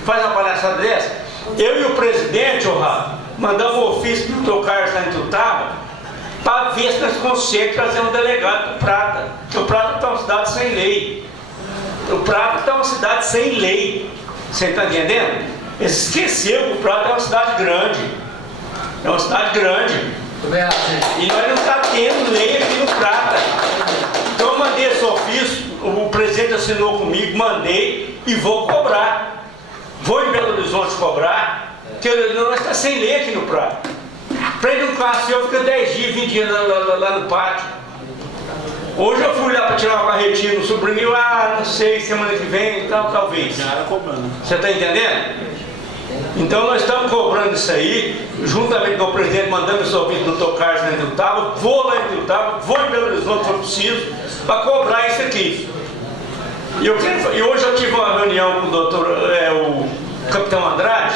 Faz uma palhaçada dessa. Eu e o presidente, mandamos um ofício para o Dr. Carlos lá em Tutaba para ver se nós conseguimos trazer um delegado para o Prata. Porque o Prata está uma cidade sem lei. O Prata está uma cidade sem lei. Você está entendendo? Ele esqueceu que o Prata é uma cidade grande. É uma cidade grande. E nós não estamos tendo lei aqui no Prata. Então eu mandei esse ofício, o presidente assinou comigo, mandei e vou cobrar. Vou em Belo Horizonte cobrar, porque nós estamos sem lei aqui no Prata. Prende um carro seu, fica 10 dias, 20 dias lá no pátio. Hoje eu fui lá para tirar uma carretinha no sobrinho, não sei, semana que vem, talvez. Você está entendendo? Então nós estamos cobrando isso aí, juntamente com o presidente, mandando esse ofício do Dr. Carlos lá em Tutaba, vou lá em Tutaba, vou em Belo Horizonte se for preciso, para cobrar isso aqui. E hoje eu tive uma reunião com o capitão Andrade,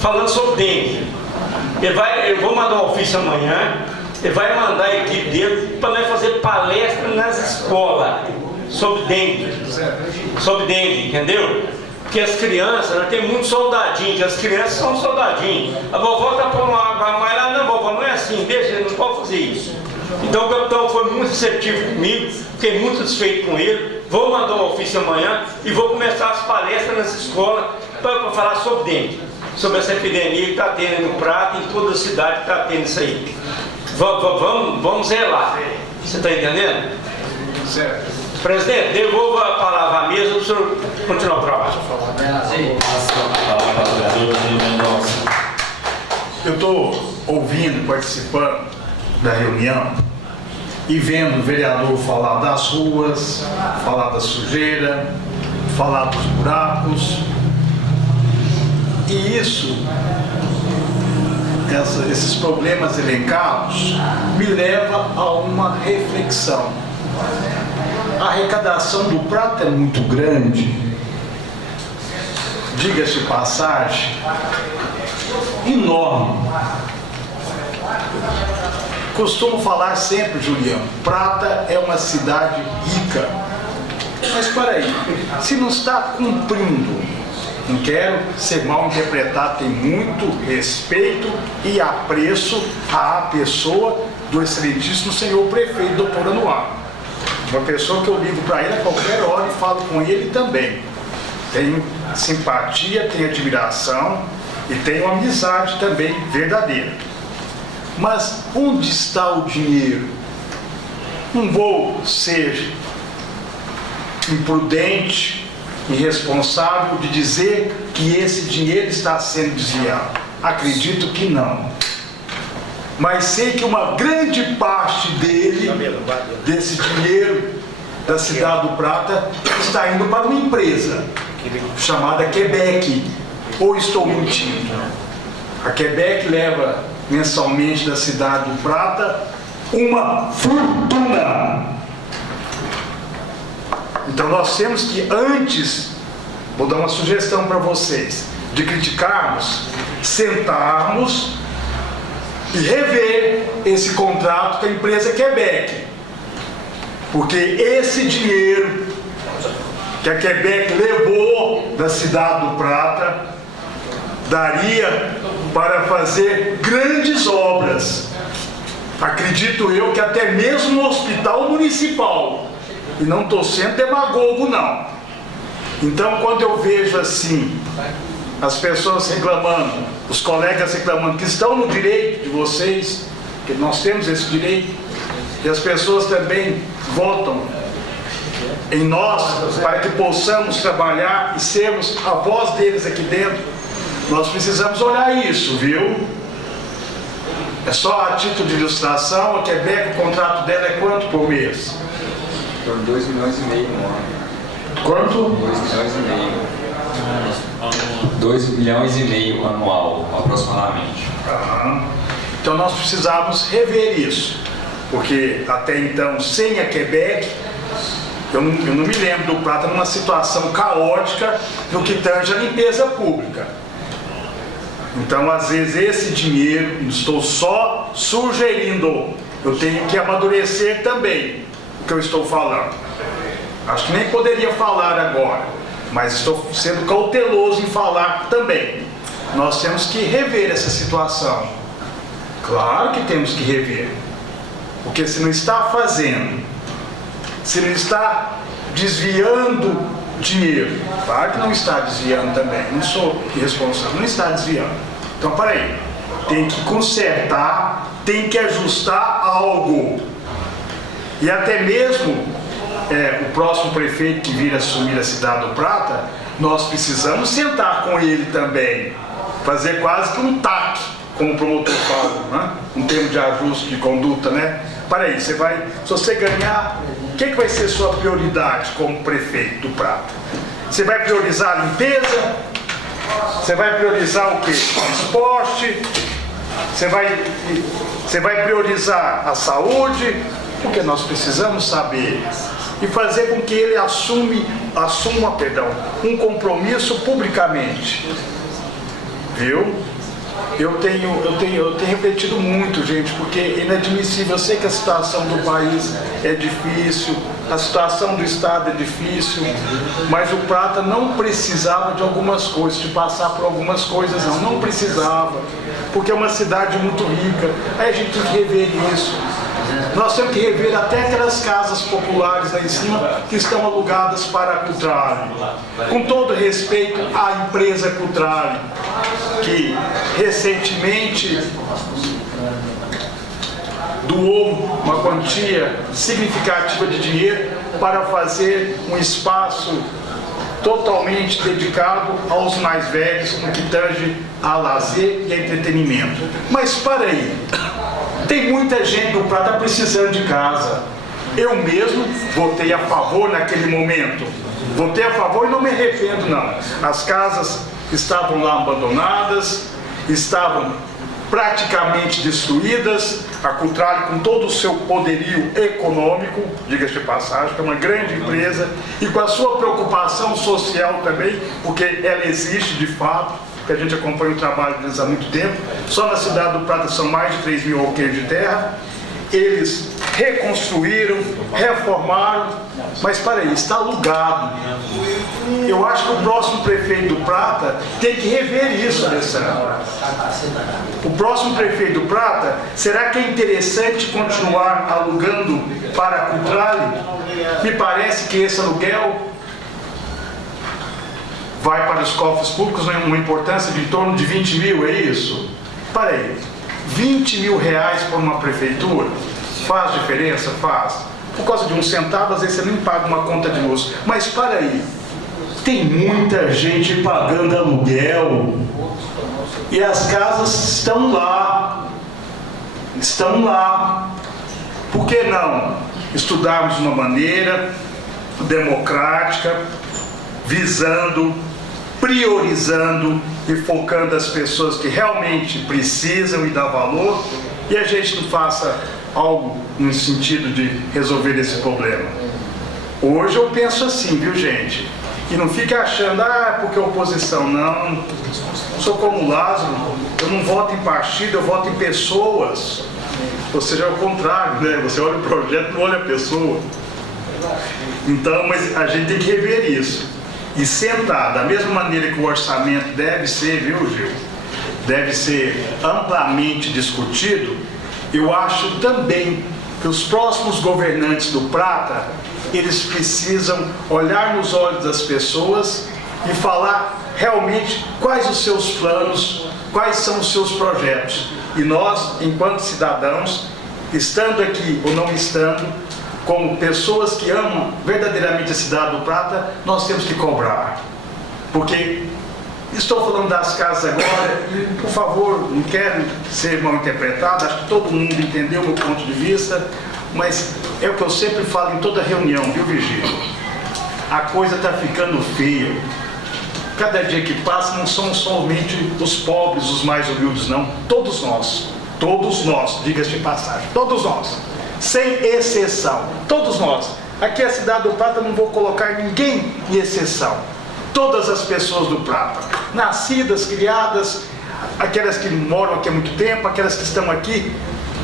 falando sobre dengue. Eu vou mandar um ofício amanhã, ele vai mandar a equipe dele para nós fazer palestra nas escolas sobre dengue. Sobre dengue, entendeu? Porque as crianças, nós temos muito soldadinho, que as crianças são soldadinhos. A vovó está pondo uma água a mais lá, não, vovó, não é assim, deixa, ele não pode fazer isso. Então o capitão foi muito receptivo comigo, fiquei muito satisfeito com ele. Vou mandar um ofício amanhã e vou começar as palestras nas escolas para falar sobre dengue, sobre essa epidemia que está tendo no Prata, em toda a cidade que está tendo isso aí. Vamos zelar. Você está entendendo? Certo. Presidente, devolva a palavra à mesa para o senhor continuar o trabalho. Eu estou ouvindo, participando da reunião e vendo o vereador falar das ruas, falar da sujeira, falar dos buracos. E esses problemas elencados me levam a uma reflexão. A arrecadação do Prata é muito grande, diga-se de passagem, enorme. Costumo falar sempre, Juliano, Prata é uma cidade rica. Mas para aí, se não está cumprindo, não quero ser mal interpretado, tem muito respeito e apreço à pessoa do excelentíssimo senhor prefeito, doutor Anuar. Uma pessoa que eu ligo para ele a qualquer hora e falo com ele também. Tenho simpatia, tenho admiração e tenho amizade também verdadeira. Mas onde está o dinheiro? Não vou ser imprudente, irresponsável de dizer que esse dinheiro está sendo desviado. Acredito que não. Mas sei que uma grande parte desse dinheiro da cidade do Prata está indo para uma empresa chamada Quebec. Ou estou mentindo? A Quebec leva mensalmente da cidade do Prata uma fortuna. Então nós temos que, antes, vou dar uma sugestão para vocês, de criticarmos, sentarmos e rever esse contrato com a empresa Quebec. Porque esse dinheiro que a Quebec levou da cidade do Prata daria para fazer grandes obras. Acredito eu que até mesmo o hospital municipal E não estou sendo demagogo, não. Então, quando eu vejo assim, as pessoas reclamando, os colegas reclamando que estão no direito de vocês, que nós temos esse direito, e as pessoas também votam em nós para que possamos trabalhar e sermos a voz deles aqui dentro, nós precisamos olhar isso, viu? É só a título de ilustração. A Quebec, o contrato dela é quanto por mês? 2,5 milhões no ano. Quanto? 2,5 milhões anual, aproximadamente. Então nós precisamos rever isso, porque até então, sem a Quebec, eu não me lembro do Prata numa situação caótica no que tange a limpeza pública. Então, às vezes, esse dinheiro, estou só sugerindo, eu tenho que amadurecer também o que eu estou falando. Acho que nem poderia falar agora, mas estou sendo cauteloso em falar também. Nós temos que rever essa situação. Claro que temos que rever, porque se não está fazendo, se não está desviando dinheiro, claro que não está desviando também, não sou irresponsável, não está desviando. Então, peraí, tem que consertar, tem que ajustar algo. E até mesmo o próximo prefeito que vir assumir a cidade do Prata, nós precisamos sentar com ele também, fazer quase que um TAC, como o promotor fala, né? Um termo de ajuste de conduta, né? Peraí, se você ganhar, o que vai ser sua prioridade como prefeito do Prata? Você vai priorizar a limpeza? Você vai priorizar o quê? Esporte? Você vai priorizar a saúde? Porque nós precisamos saber e fazer com que ele assuma um compromisso publicamente. Viu? Eu tenho refletido muito, gente, porque é inadmissível. Eu sei que a situação do país é difícil, a situação do Estado é difícil, mas o Prata não precisava de algumas coisas, de passar por algumas coisas, não precisava, porque é uma cidade muito rica. Aí a gente tem que rever isso. Nós temos que rever até aquelas casas populares lá em cima que estão alugadas para a Cutrale. Com todo respeito à empresa Cutrale, que recentemente doou uma quantia significativa de dinheiro para fazer um espaço totalmente dedicado aos mais velhos, no que tange a lazer e a entretenimento. Mas para aí, tem muita gente do Prata precisando de casa. Eu mesmo votei a favor naquele momento. Votei a favor e não me arrependo, não. As casas estavam lá abandonadas, estavam praticamente destruídas. A Cutrale, com todo o seu poderio econômico, diga-se de passagem, que é uma grande empresa, e com a sua preocupação social também, porque ela existe de fato, que a gente acompanha o trabalho deles há muito tempo. Só na cidade do Prata são mais de 3 mil alqueires de terra. Eles reconstruíram, reformaram, mas para aí, está alugado. Eu acho que o próximo prefeito do Prata tem que rever isso, Alessandro. O próximo prefeito do Prata, será que é interessante continuar alugando para a Cutrale? Me parece que esse aluguel vai para os cofres públicos, uma importância de em torno de 20 mil, é isso? Para aí, 20 mil reais por uma prefeitura, faz diferença? Faz. Por causa de um centavo, às vezes você nem paga uma conta de luz. Mas para aí, tem muita gente pagando aluguel e as casas estão lá. Estão lá. Por que não estudarmos de uma maneira democrática, visando, priorizando e focando as pessoas que realmente precisam e dá valor, e a gente não faça algo no sentido de resolver esse problema. Hoje eu penso assim, viu, gente? E não fica achando, porque oposição. Não, sou como o Lázaro, eu não voto em partido, eu voto em pessoas. Ou seja, é o contrário, né? Você olha o projeto, não olha a pessoa. Então, mas a gente tem que rever isso. E sentar, da mesma maneira que o orçamento deve ser, viu, Gil? Deve ser amplamente discutido. Eu acho também que os próximos governantes do Prata eles precisam olhar nos olhos das pessoas e falar realmente quais os seus planos, quais são os seus projetos. E nós, enquanto cidadãos, estando aqui ou não estando, como pessoas que amam verdadeiramente a cidade do Prata, nós temos que cobrar. Porque estou falando das casas agora e, por favor, não quero ser mal interpretado, acho que todo mundo entendeu o meu ponto de vista, mas é o que eu sempre falo em toda reunião, viu, Virgílio? A coisa está ficando feia. Cada dia que passa não são somente os pobres, os mais humildes, não. Todos nós, diga-se de passagem, todos nós, sem exceção, todos nós. Aqui a cidade do Prata, não vou colocar ninguém em exceção. Todas as pessoas do Prata, nascidas, criadas, aquelas que moram aqui há muito tempo, aquelas que estão aqui,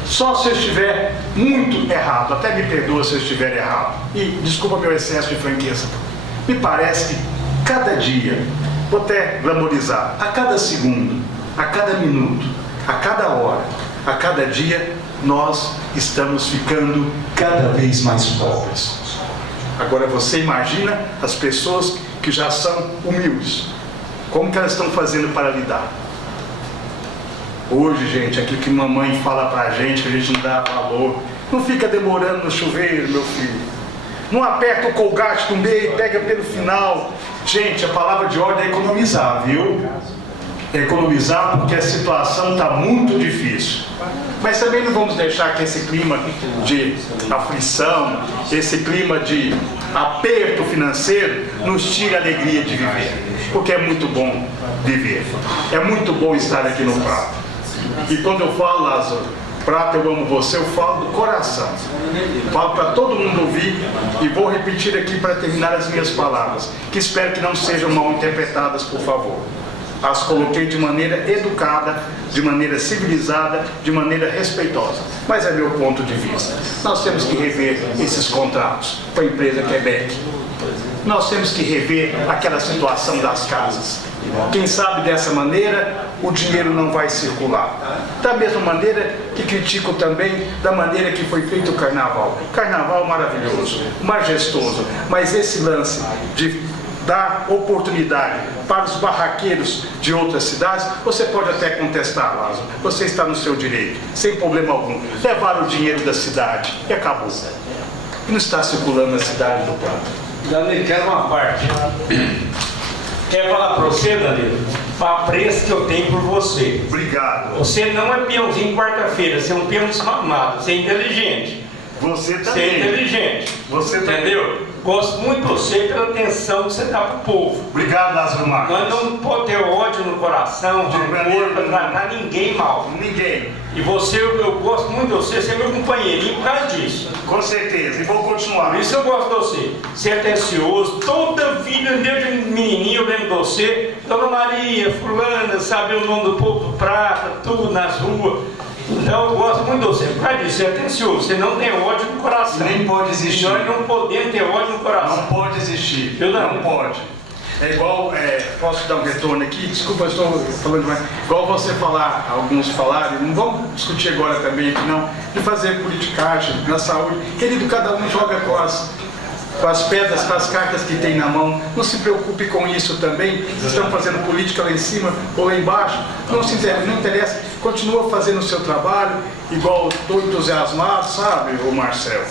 só se eu estiver muito errado, até me perdoa se eu estiver errado, e desculpa meu excesso de franqueza, me parece que cada dia, vou até glamorizar, a cada segundo, a cada minuto, a cada hora, a cada dia, nós estamos ficando cada vez mais pobres. Agora você imagina as pessoas que já são humildes, como que elas estão fazendo para lidar? Hoje, gente, aquilo que mamãe fala pra gente, que a gente não dá valor, não fica demorando no chuveiro, meu filho. Não aperta o colgate no meio, pega pelo final. Gente, a palavra de ordem é economizar, viu? É economizar porque a situação está muito difícil. Mas também não vamos deixar que esse clima de aflição, esse clima de aperto financeiro, nos tire a alegria de viver. Porque é muito bom viver. É muito bom estar aqui no Prata. E quando eu falo, Lázaro, Prata, eu amo você, eu falo do coração. Falo para todo mundo ouvir e vou repetir aqui para terminar as minhas palavras, que espero que não sejam mal interpretadas, por favor. As coloquei de maneira educada, de maneira civilizada, de maneira respeitosa. Mas é meu ponto de vista. Nós temos que rever esses contratos com a empresa Quebec. Nós temos que rever aquela situação das casas. Quem sabe dessa maneira o dinheiro não vai circular. Da mesma maneira que critico também da maneira que foi feito o carnaval. Carnaval maravilhoso, majestoso, mas esse lance de dar oportunidade para os barraqueiros de outras cidades, você pode até contestar, Lázaro. Você está no seu direito, sem problema algum. Levar o dinheiro da cidade e acabou. E não está circulando na cidade do Prata. Danilo, quero uma parte. Quero falar para você, Danilo, o apreço que eu tenho por você. Obrigado. Você não é peãozinho quarta-feira, você é um peão desmamado, você é inteligente. Você também. Você é inteligente. Você entendeu? Gosto muito de você pela atenção que você dá pro povo. Obrigado, Lázaro Marques. Nós não podemos ter ódio no coração, rancor, para tratar ninguém mal. Ninguém. E você, eu gosto muito de você, você é meu companheirinho por causa disso. Com certeza, e vou continuar. Por isso eu gosto de você. Você é atencioso, toda vida, desde menininho eu lembro de você. Dona Maria, fulana, sabe o nome do povo do Prata, tudo nas ruas. Então eu gosto muito de você. Por causa disso, você é atencioso, você não tem ódio no coração. Nem pode existir. Nós não podemos ter ódio no coração. Não pode existir. Não pode. É igual, posso dar um retorno aqui? Desculpa, eu estou falando demais. Igual você falar, alguns falaram, não vamos discutir agora também aqui não, de fazer politicagem na saúde. Querido, cada um joga com as pedras, com as cartas que tem na mão. Não se preocupe com isso também. Estão fazendo política lá em cima ou lá embaixo. Não interessa. Continua fazendo o seu trabalho, igual estou entusiasmado, sabe, o Marcelo,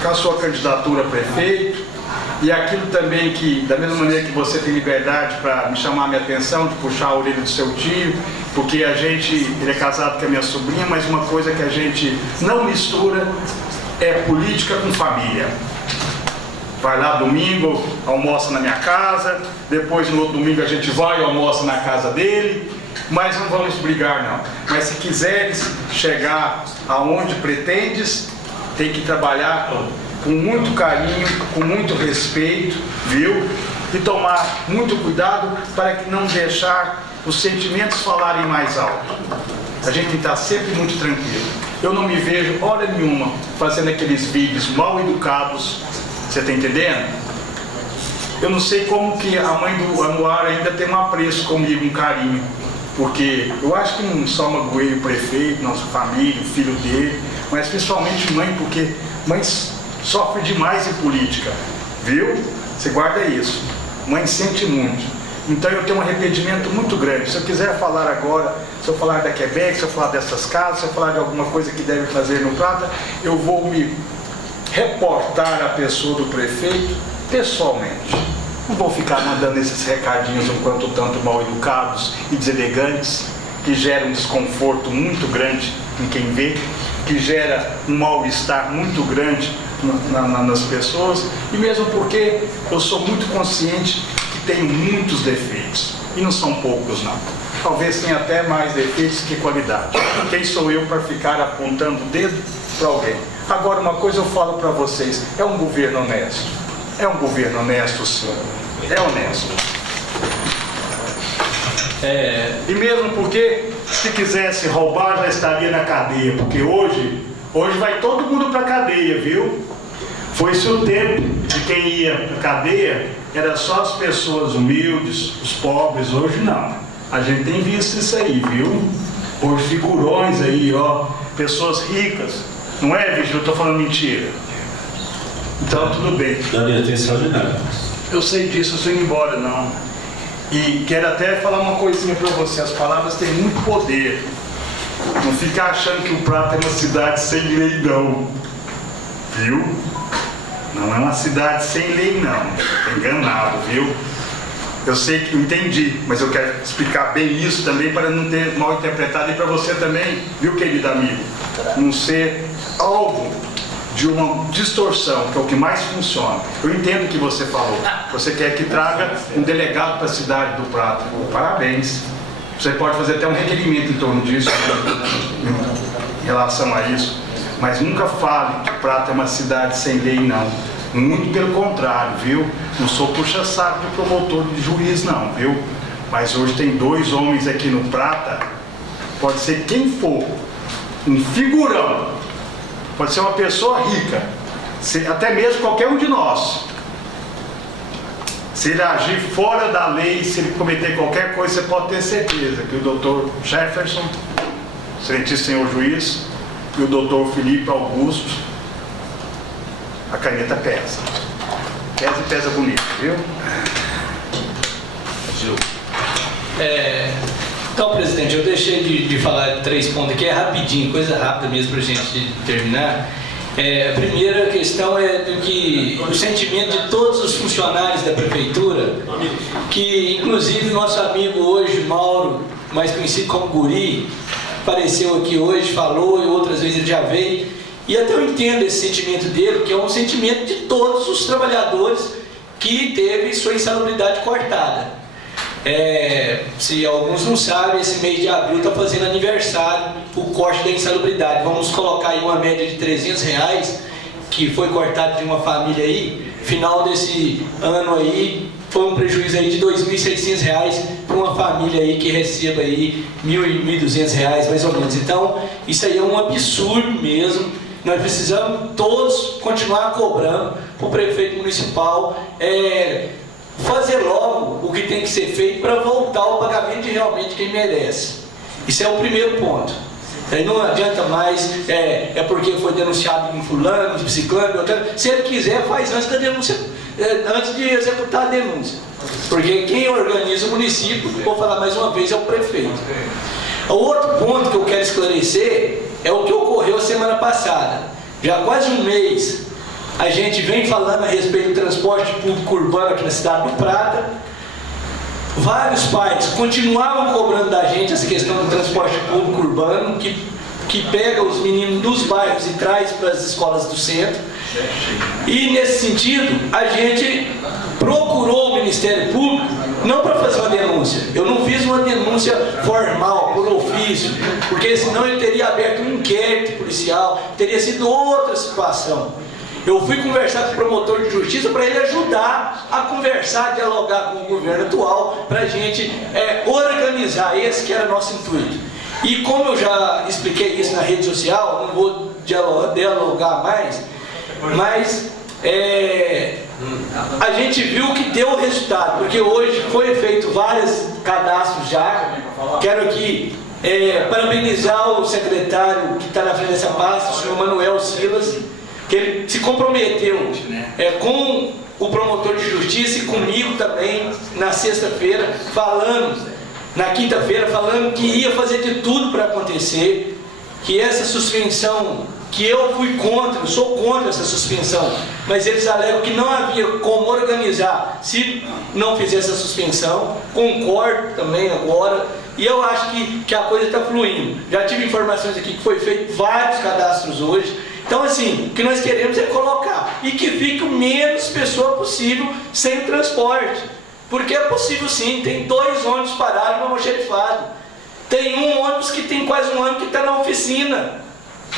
com a sua candidatura a prefeito. E aquilo também que, da mesma maneira que você tem liberdade para me chamar a minha atenção, de puxar a orelha do seu tio, porque ele é casado com a minha sobrinha, mas uma coisa que a gente não mistura é política com família. Vai lá domingo, almoça na minha casa, depois no outro domingo a gente vai e almoça na casa dele, mas não vamos brigar não. Mas se quiseres chegar aonde pretendes, tem que trabalhar com muito carinho, com muito respeito, viu? E tomar muito cuidado para que não deixar os sentimentos falarem mais alto. A gente tem que estar sempre muito tranquilo. Eu não me vejo hora nenhuma fazendo aqueles vídeos mal educados. Você está entendendo? Eu não sei como que a mãe do Anuar ainda tem um apreço comigo, um carinho. Porque eu acho que não só magoei o prefeito, nossa família, o filho dele, mas principalmente mãe, porque mães sofre demais em política, viu? Você guarda isso. Mãe sente muito. Então eu tenho um arrependimento muito grande. Se eu quiser falar agora, se eu falar da Quebec, se eu falar dessas casas, se eu falar de alguma coisa que deve fazer no Prata, eu vou me reportar à pessoa do prefeito pessoalmente. Não vou ficar mandando esses recadinhos um quanto tanto mal educados e deselegantes, que geram um desconforto muito grande em quem vê, que gera um mal-estar muito grande nas pessoas, e mesmo porque eu sou muito consciente que tenho muitos defeitos, e não são poucos não. Talvez tenha até mais defeitos que qualidade. Quem sou eu para ficar apontando o dedo para alguém? Agora, uma coisa eu falo para vocês, é um governo honesto. É um governo honesto, sim. É honesto. E mesmo porque, se quisesse roubar, já estaria na cadeia, porque hoje vai todo mundo para a cadeia, viu? Foi-se o tempo de quem ia para a cadeia, era só as pessoas humildes, os pobres. Hoje não. A gente tem visto isso aí, viu? Hoje figurões aí, ó, pessoas ricas. Não é, Vigil? Eu estou falando mentira. Então, tudo bem. Danilo, tem extraordinário. Eu sei disso, eu estou indo embora, não. E quero até falar uma coisinha para você. As palavras têm muito poder. Não fica achando que o Prata é uma cidade sem lei, não. Viu? Não é uma cidade sem lei, não. Estou enganado, viu? Eu sei que eu entendi, mas eu quero explicar bem isso também para não ter mal interpretado, e para você também, viu, querido amigo? Não ser alvo de uma distorção, que é o que mais funciona. Eu entendo o que você falou. Você quer que traga um delegado para a cidade do Prata. Parabéns. Você pode fazer até um requerimento em torno disso, em relação a isso. Mas nunca fale que o Prata é uma cidade sem lei, não. Muito pelo contrário, viu? Não sou puxa-saco de promotor de juiz, não, viu? Mas hoje tem 2 homens aqui no Prata, pode ser quem for, um figurão, pode ser uma pessoa rica, até mesmo qualquer um de nós. Se ele agir fora da lei, se ele cometer qualquer coisa, você pode ter certeza que o doutor Jefferson, excelentíssimo senhor juiz, e o doutor Felipe Augusto, a caneta pesa. Pesa e pesa bonito, viu? Então, presidente, eu deixei de falar 3 pontos aqui, é rapidinho, coisa rápida mesmo para a gente terminar. A primeira questão é do que o sentimento de todos os funcionários da prefeitura, que inclusive nosso amigo hoje, Mauro, mais conhecido como Guri, apareceu aqui hoje, falou, e outras vezes ele já veio. E até eu entendo esse sentimento dele, que é um sentimento de todos os trabalhadores que teve sua insalubridade cortada. Se alguns não sabem, esse mês de abril está fazendo aniversário o corte da insalubridade. Vamos colocar aí uma média de R$300, que foi cortado de uma família aí. Final desse ano aí, foi um prejuízo aí de R$2.600 para uma família aí que receba aí R$1.000 e R$1.200 mais ou menos. Então, isso aí é um absurdo mesmo. Nós precisamos todos continuar cobrando para o prefeito municipal fazer logo o que tem que ser feito para voltar ao pagamento de realmente quem merece. Isso é o primeiro ponto. Aí não adianta mais, porque foi denunciado em fulano, em ciclano, se ele quiser faz antes da denúncia, antes de executar a denúncia. Porque quem organiza o município, vou falar mais uma vez, é o prefeito. O outro ponto que eu quero esclarecer é o que ocorreu semana passada. Já há quase um mês, a gente vem falando a respeito do transporte público urbano aqui na cidade do Prata. Vários pais continuavam cobrando da gente essa questão do transporte público urbano, que pega os meninos dos bairros e traz para as escolas do centro. E nesse sentido, a gente procurou o Ministério Público, não para fazer uma denúncia. Eu não fiz uma denúncia formal, por ofício, porque senão ele teria aberto um inquérito policial, teria sido outra situação. Eu fui conversar com o promotor de justiça para ele ajudar a conversar, dialogar com o governo atual, para a gente organizar, esse que era nosso intuito. E como eu já expliquei isso na rede social, não vou dialogar mais, mas a gente viu que deu resultado, porque hoje foi feito vários cadastros já. Quero aqui parabenizar o secretário que está na frente dessa pasta, o senhor Manuel Silas, que ele se comprometeu com o promotor de justiça e comigo também na sexta-feira, na quinta-feira, falando que ia fazer de tudo para acontecer, que essa suspensão, que eu fui contra, eu sou contra essa suspensão, mas eles alegam que não havia como organizar se não fizesse a suspensão. Concordo também agora, e eu acho que a coisa está fluindo. Já tive informações aqui que foi feito vários cadastros hoje. Então, assim, o que nós queremos é colocar e que fique o menos pessoa possível sem transporte, porque é possível sim. Tem 2 ônibus parados no almoxarifado, tem um ônibus que tem quase um ano que está na oficina,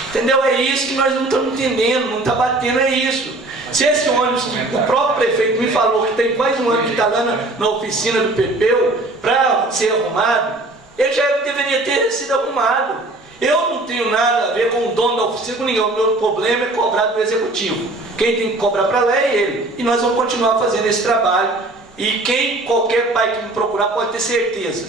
entendeu? É isso que nós não estamos entendendo, não está batendo, é isso. Se esse ônibus, o próprio prefeito me falou que tem quase um ano que está lá na oficina do Pepeu para ser arrumado, ele já deveria ter sido arrumado. Eu não tenho nada a ver com o dono da oficina, com ninguém. O meu problema é cobrar do executivo. Quem tem que cobrar para lá é ele. E nós vamos continuar fazendo esse trabalho. E qualquer pai que me procurar pode ter certeza,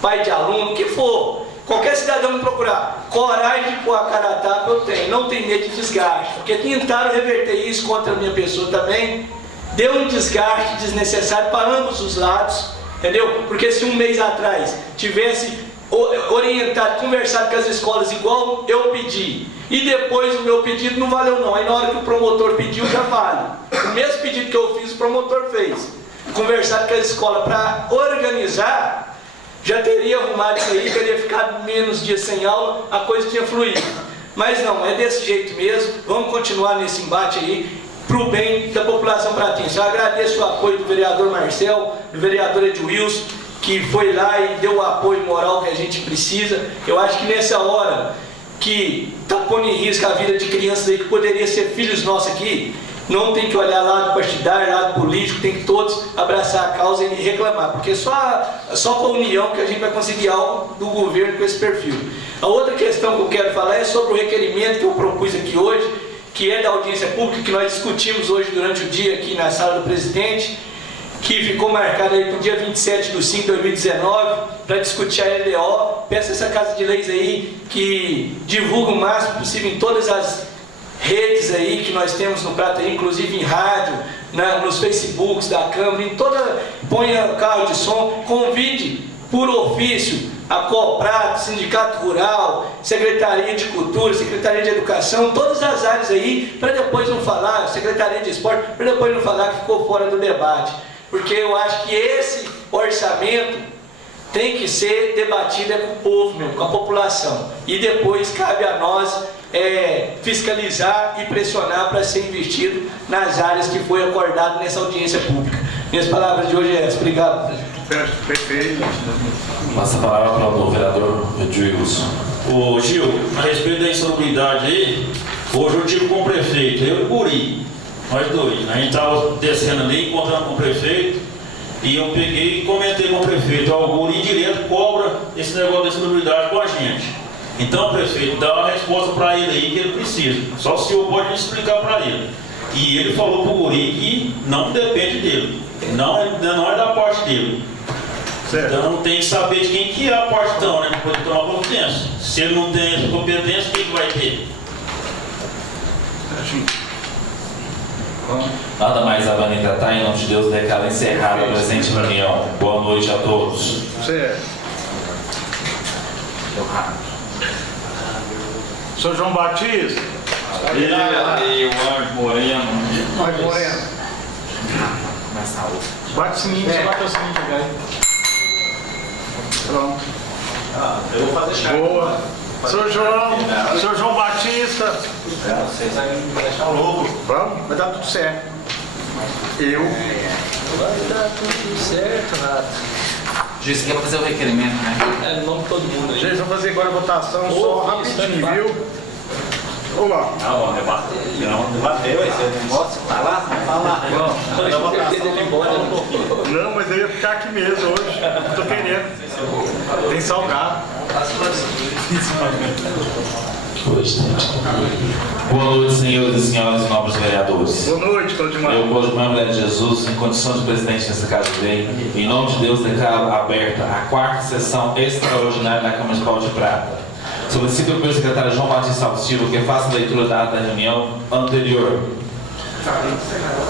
pai de aluno, o que for, qualquer cidadão me procurar, coragem de pôr a cara a tapa eu tenho, não tem medo de desgaste, porque tentaram reverter isso contra a minha pessoa também, deu um desgaste desnecessário para ambos os lados, entendeu? Porque se um mês atrás tivesse orientado, conversado com as escolas igual eu pedi, e depois o meu pedido não valeu não, aí na hora que o promotor pediu já vale, o mesmo pedido que eu fiz o promotor fez, conversado com a escola para organizar, já teria arrumado isso aí, teria ficado menos dias sem aula, a coisa tinha fluído. Mas não, é desse jeito mesmo, vamos continuar nesse embate aí, para o bem da população pratense. Eu agradeço o apoio do vereador Marcel, do vereador Edwilson, que foi lá e deu o apoio moral que a gente precisa. Eu acho que nessa hora que está pondo em risco a vida de crianças aí que poderia ser filhos nossos aqui, não tem que olhar lado partidário, lado político, tem que todos abraçar a causa e reclamar, porque só com a união que a gente vai conseguir algo do governo com esse perfil. A outra questão que eu quero falar é sobre o requerimento que eu propus aqui hoje, que é da audiência pública, que nós discutimos hoje durante o dia aqui na sala do presidente, que ficou marcado aí para o dia 27/5/2019, para discutir a LDO. Peço a essa Casa de Leis aí que divulgue o máximo possível em todas as redes aí que nós temos no Prato aí, inclusive em rádio, nos Facebooks da Câmara, em toda, ponha carro de som, convide por ofício a Coprato, Sindicato Rural, Secretaria de Cultura, Secretaria de Educação, todas as áreas aí, para depois não falar, Secretaria de Esporte, para depois não falar que ficou fora do debate, porque eu acho que esse orçamento tem que ser debatido com o povo mesmo, com a população, e depois cabe a nós fiscalizar e pressionar para ser investido nas áreas que foi acordado nessa audiência pública. Minhas palavras de hoje é essa. Obrigado, Perfeito. Passa a palavra para o vereador Edwilson. Ô Gil, a respeito da insalubridade aí, hoje eu tive com o prefeito, eu e o Guri, nós dois. A gente estava descendo ali, encontrando com o prefeito, e eu peguei e comentei com o prefeito, o Guri direto cobra esse negócio da insalubridade com a gente. Então, prefeito, dá uma resposta para ele aí que ele precisa. Só o senhor pode explicar para ele. E ele falou para o Guri que não depende dele. Não é da parte dele. Certo. Então tem que saber de quem que é a parte então, né? Para poder tomar competência. Se ele não tem essa competência, quem que vai ter? Nada mais a Vânia tratar, em nome de Deus, declaro encerrada a presente reunião. Boa noite a todos. Certo. Sou João Batista. E o Anjo Moreno. Anjo Moreno. Bate o seguinte, bate o seguinte, velho. Pronto. Eu vou fazer chá. Boa. Sou João Batista. Vocês vão deixar o logo. Vamos, vai dar tudo certo. Eu. Vai dar tudo certo, Rato. Juiz, você quer fazer o requerimento, né? É, no nome de todo mundo aí. Gente, vamos fazer agora a votação só rapidinho, viu? Vamos lá. Não, debateu, esse negócio. Vai lá, vai lá. Não, mas eu ia ficar aqui mesmo hoje. Tô querendo. Tem salgado. Boa noite, senhores e senhoras e nobres vereadores. Boa noite, Claudimar. Eu, Claudimar Mulher de Jesus, em condição de presidente dessa Casa de Lei, em nome de Deus, declaro aberta a 4ª sessão extraordinária da Câmara Municipal de Prata. Solicito ao primeiro secretário João Batista Silva que faça a leitura da ata da reunião anterior.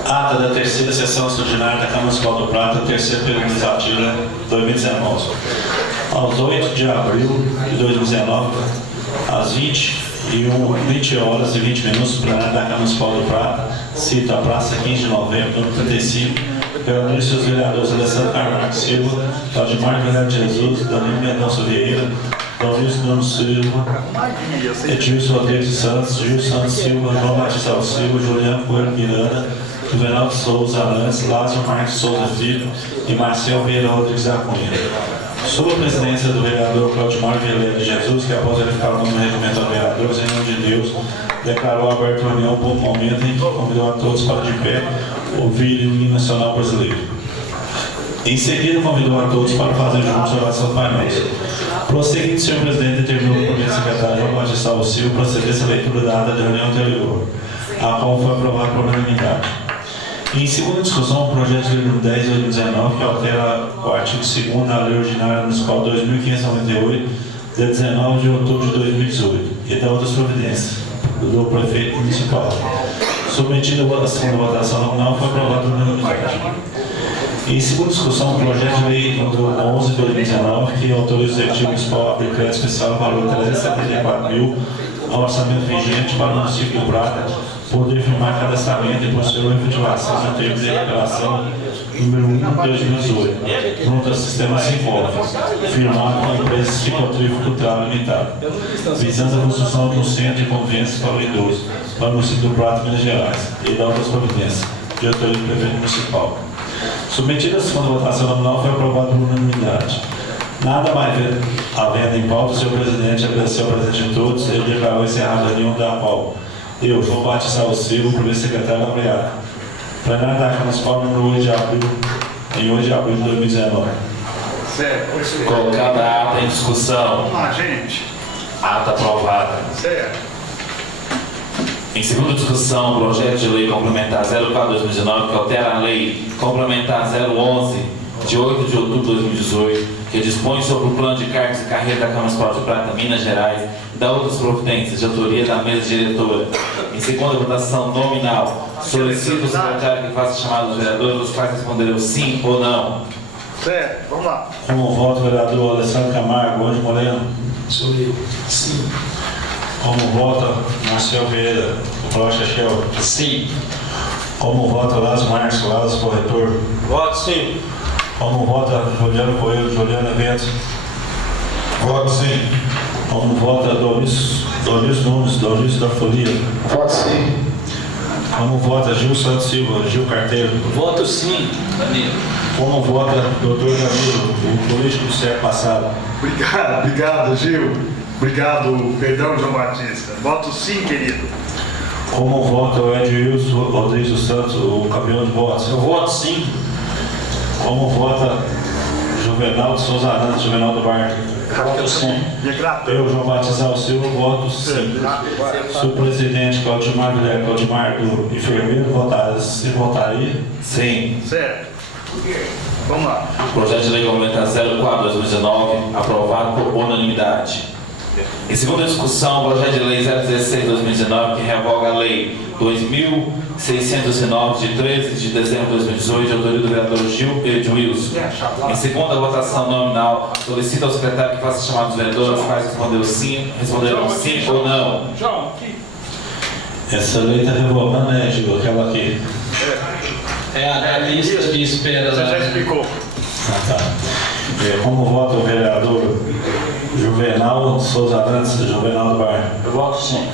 Ata da terceira sessão extraordinária da Câmara Municipal do Prata, terceiro período legislativo 2019. Aos 8 de abril de 2019, às 20 horas e 20 minutos, o plenário da Câmara Municipal do Prata, cita a Praça 15 de Novembro, número 35, reuniu-se os vereadores Alessandro Carvalho Silva, Claudimar Guilherme Jesus, Danilo Mendonça Vieira, Domingos Nuno Silva, Edilson Rodrigues Santos, Gil Santos Silva, João Batista Silva, Juliano Coelho Miranda, Juvenal Souza Arantes, Lázaro Marques Souza Filho e Marcel Vieira Rodrigues da Cunha. Sob a presidência do vereador Claudimar Guilherme Jesus, que após verificar o nome do regimento dos vereadores, em nome de Deus, declarou aberta a reunião por um momento em que convidou a todos para de pé ouvir o hino nacional brasileiro. Em seguida, convidou a todos para fazer juntos a oração do Pai Nosso. Prosseguindo, o senhor presidente determinou ao primeiro secretário João Batista Silva proceder à leitura da ata da reunião anterior, a qual foi aprovada por unanimidade. Em segunda discussão, o projeto de lei número 10 de 2019, que altera o artigo 2º da Lei Ordinária Municipal 2598, de 19 de outubro de 2018, e da outras providências do prefeito municipal. Submetido à segunda votação nominal, foi aprovado por unanimidade. Em segunda discussão, o projeto de lei número 11 de 2019, que autoriza o Executivo Municipal a abrir crédito especial no valor de 374 mil ao orçamento vigente para o município de Prata, poder firmar cadastramento e posterior efetivação no termo de recuperação número 1 de 2018, junto ao sistema Sincof, firmado com a empresa Ciclotrífico Cultural Limitada, visando a construção de um centro de convivência para o idoso, para o município do Prata, Minas Gerais, e da outras providências, de autoria do prefeito municipal. Submetida a segunda votação nominal, foi aprovado por unanimidade. Nada mais havendo em pauta, o senhor presidente agradeceu a presença de todos e declarou encerrada a reunião da qual eu, João Batista Silva, primeiro secretário da Plenária. Plenário da Câmara Municipal, número 8 de abril, em 8 de abril de 2019. Certo. Colocada a ata em discussão. Vamos lá, gente. Ata aprovada. Certo. Em segunda discussão, o projeto de lei complementar 04/2019, que altera a lei complementar 011, de 8 de outubro de 2018, que dispõe sobre o plano de cargos e carreira da Câmara Municipal de Prata, Minas Gerais, e da outras providências de autoria da mesa diretora. Em segunda votação nominal, solicito o secretário que faça a chamada dos vereadores, os quais responderão sim ou não. Certo, vamos lá. Como voto, o vereador Alessandro Camargo, Anjo Moreno. Sou eu. Sim. Como vota Marcel Vieira, Rocha Shell. Sim. Como vota Lázaro Marques, Lázaro Corretor. Voto sim. Como vota Juliano Coelho, Juliano Eventos. Voto sim. Como vota Donis Nunes, Donis da Folia. Voto sim. Como vota Gil Santos Silva, Gil Carteiro. Voto sim. Danilo. Como vota Dr. Danilo, o político do século passado. Obrigado, Gil. Obrigado, perdão, João Batista. Voto sim, querido. Como vota o Edilson Rodrigues dos Santos, o campeão de votos. Eu voto sim. Como vota Juvenal de Souza Arantes, Juvenal do Barco. Voto sim. Eu, João Batista Silva, voto sim. Se o presidente Claudimar Guilherme, Claudimar do enfermeiro, se votaria? Sim. Certo. Vamos lá. Projeto de lei complementar 04/2019, aprovado por unanimidade. Em segunda discussão, o projeto de lei 016/2019, que revoga a lei 2609, de 13 de dezembro de 2018, de autoria do vereador Gil Edilson. Em segunda votação nominal, solicita ao secretário que faça a chamada dos vereadores, quais responderão sim ou não. Essa lei está revogando, né, Gil? Aquela aqui. É a lista de espera Você lá. já explicou. Ah, tá. Como vota o vereador Juvenal Souza Arantes, Juvenal do Bairro? Eu voto sim.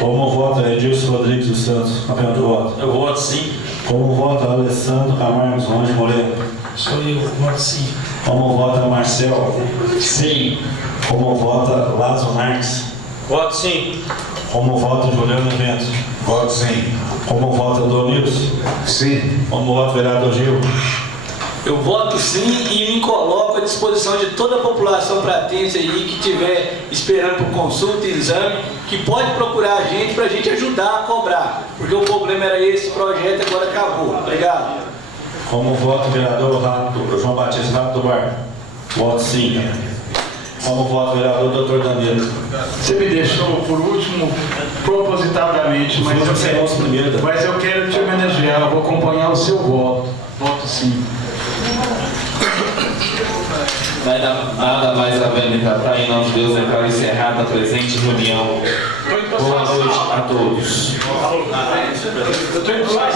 Como vota Edilson Rodrigues dos Santos, campeão de voto? Eu voto sim. Como vota Alessandro Camargo Anjo Moreno? Sou eu. Voto sim. Como vota Marcel? Sim. Como vota Lázaro Marques? Voto sim. Como vota Juliano Eventos? Voto sim. Como vota Donils? Sim. Como vota o vereador Gil? Eu voto sim e me coloco à disposição de toda a população pratense aí que estiver esperando por consulta e exame, que pode procurar a gente para a gente ajudar a cobrar. Porque o problema era esse projeto e agora acabou. Obrigado. Como vota o vereador João Batista Rato do Bar? Voto sim. Como voto, vereador Dr. Danilo. Você me deixou por último propositadamente, mas eu quero te homenagear, eu vou acompanhar o seu voto. Voto sim. Nada mais havendo para em nome de Deus, declaro encerrada a presente reunião. Boa noite a todos. Eu estou indo lá.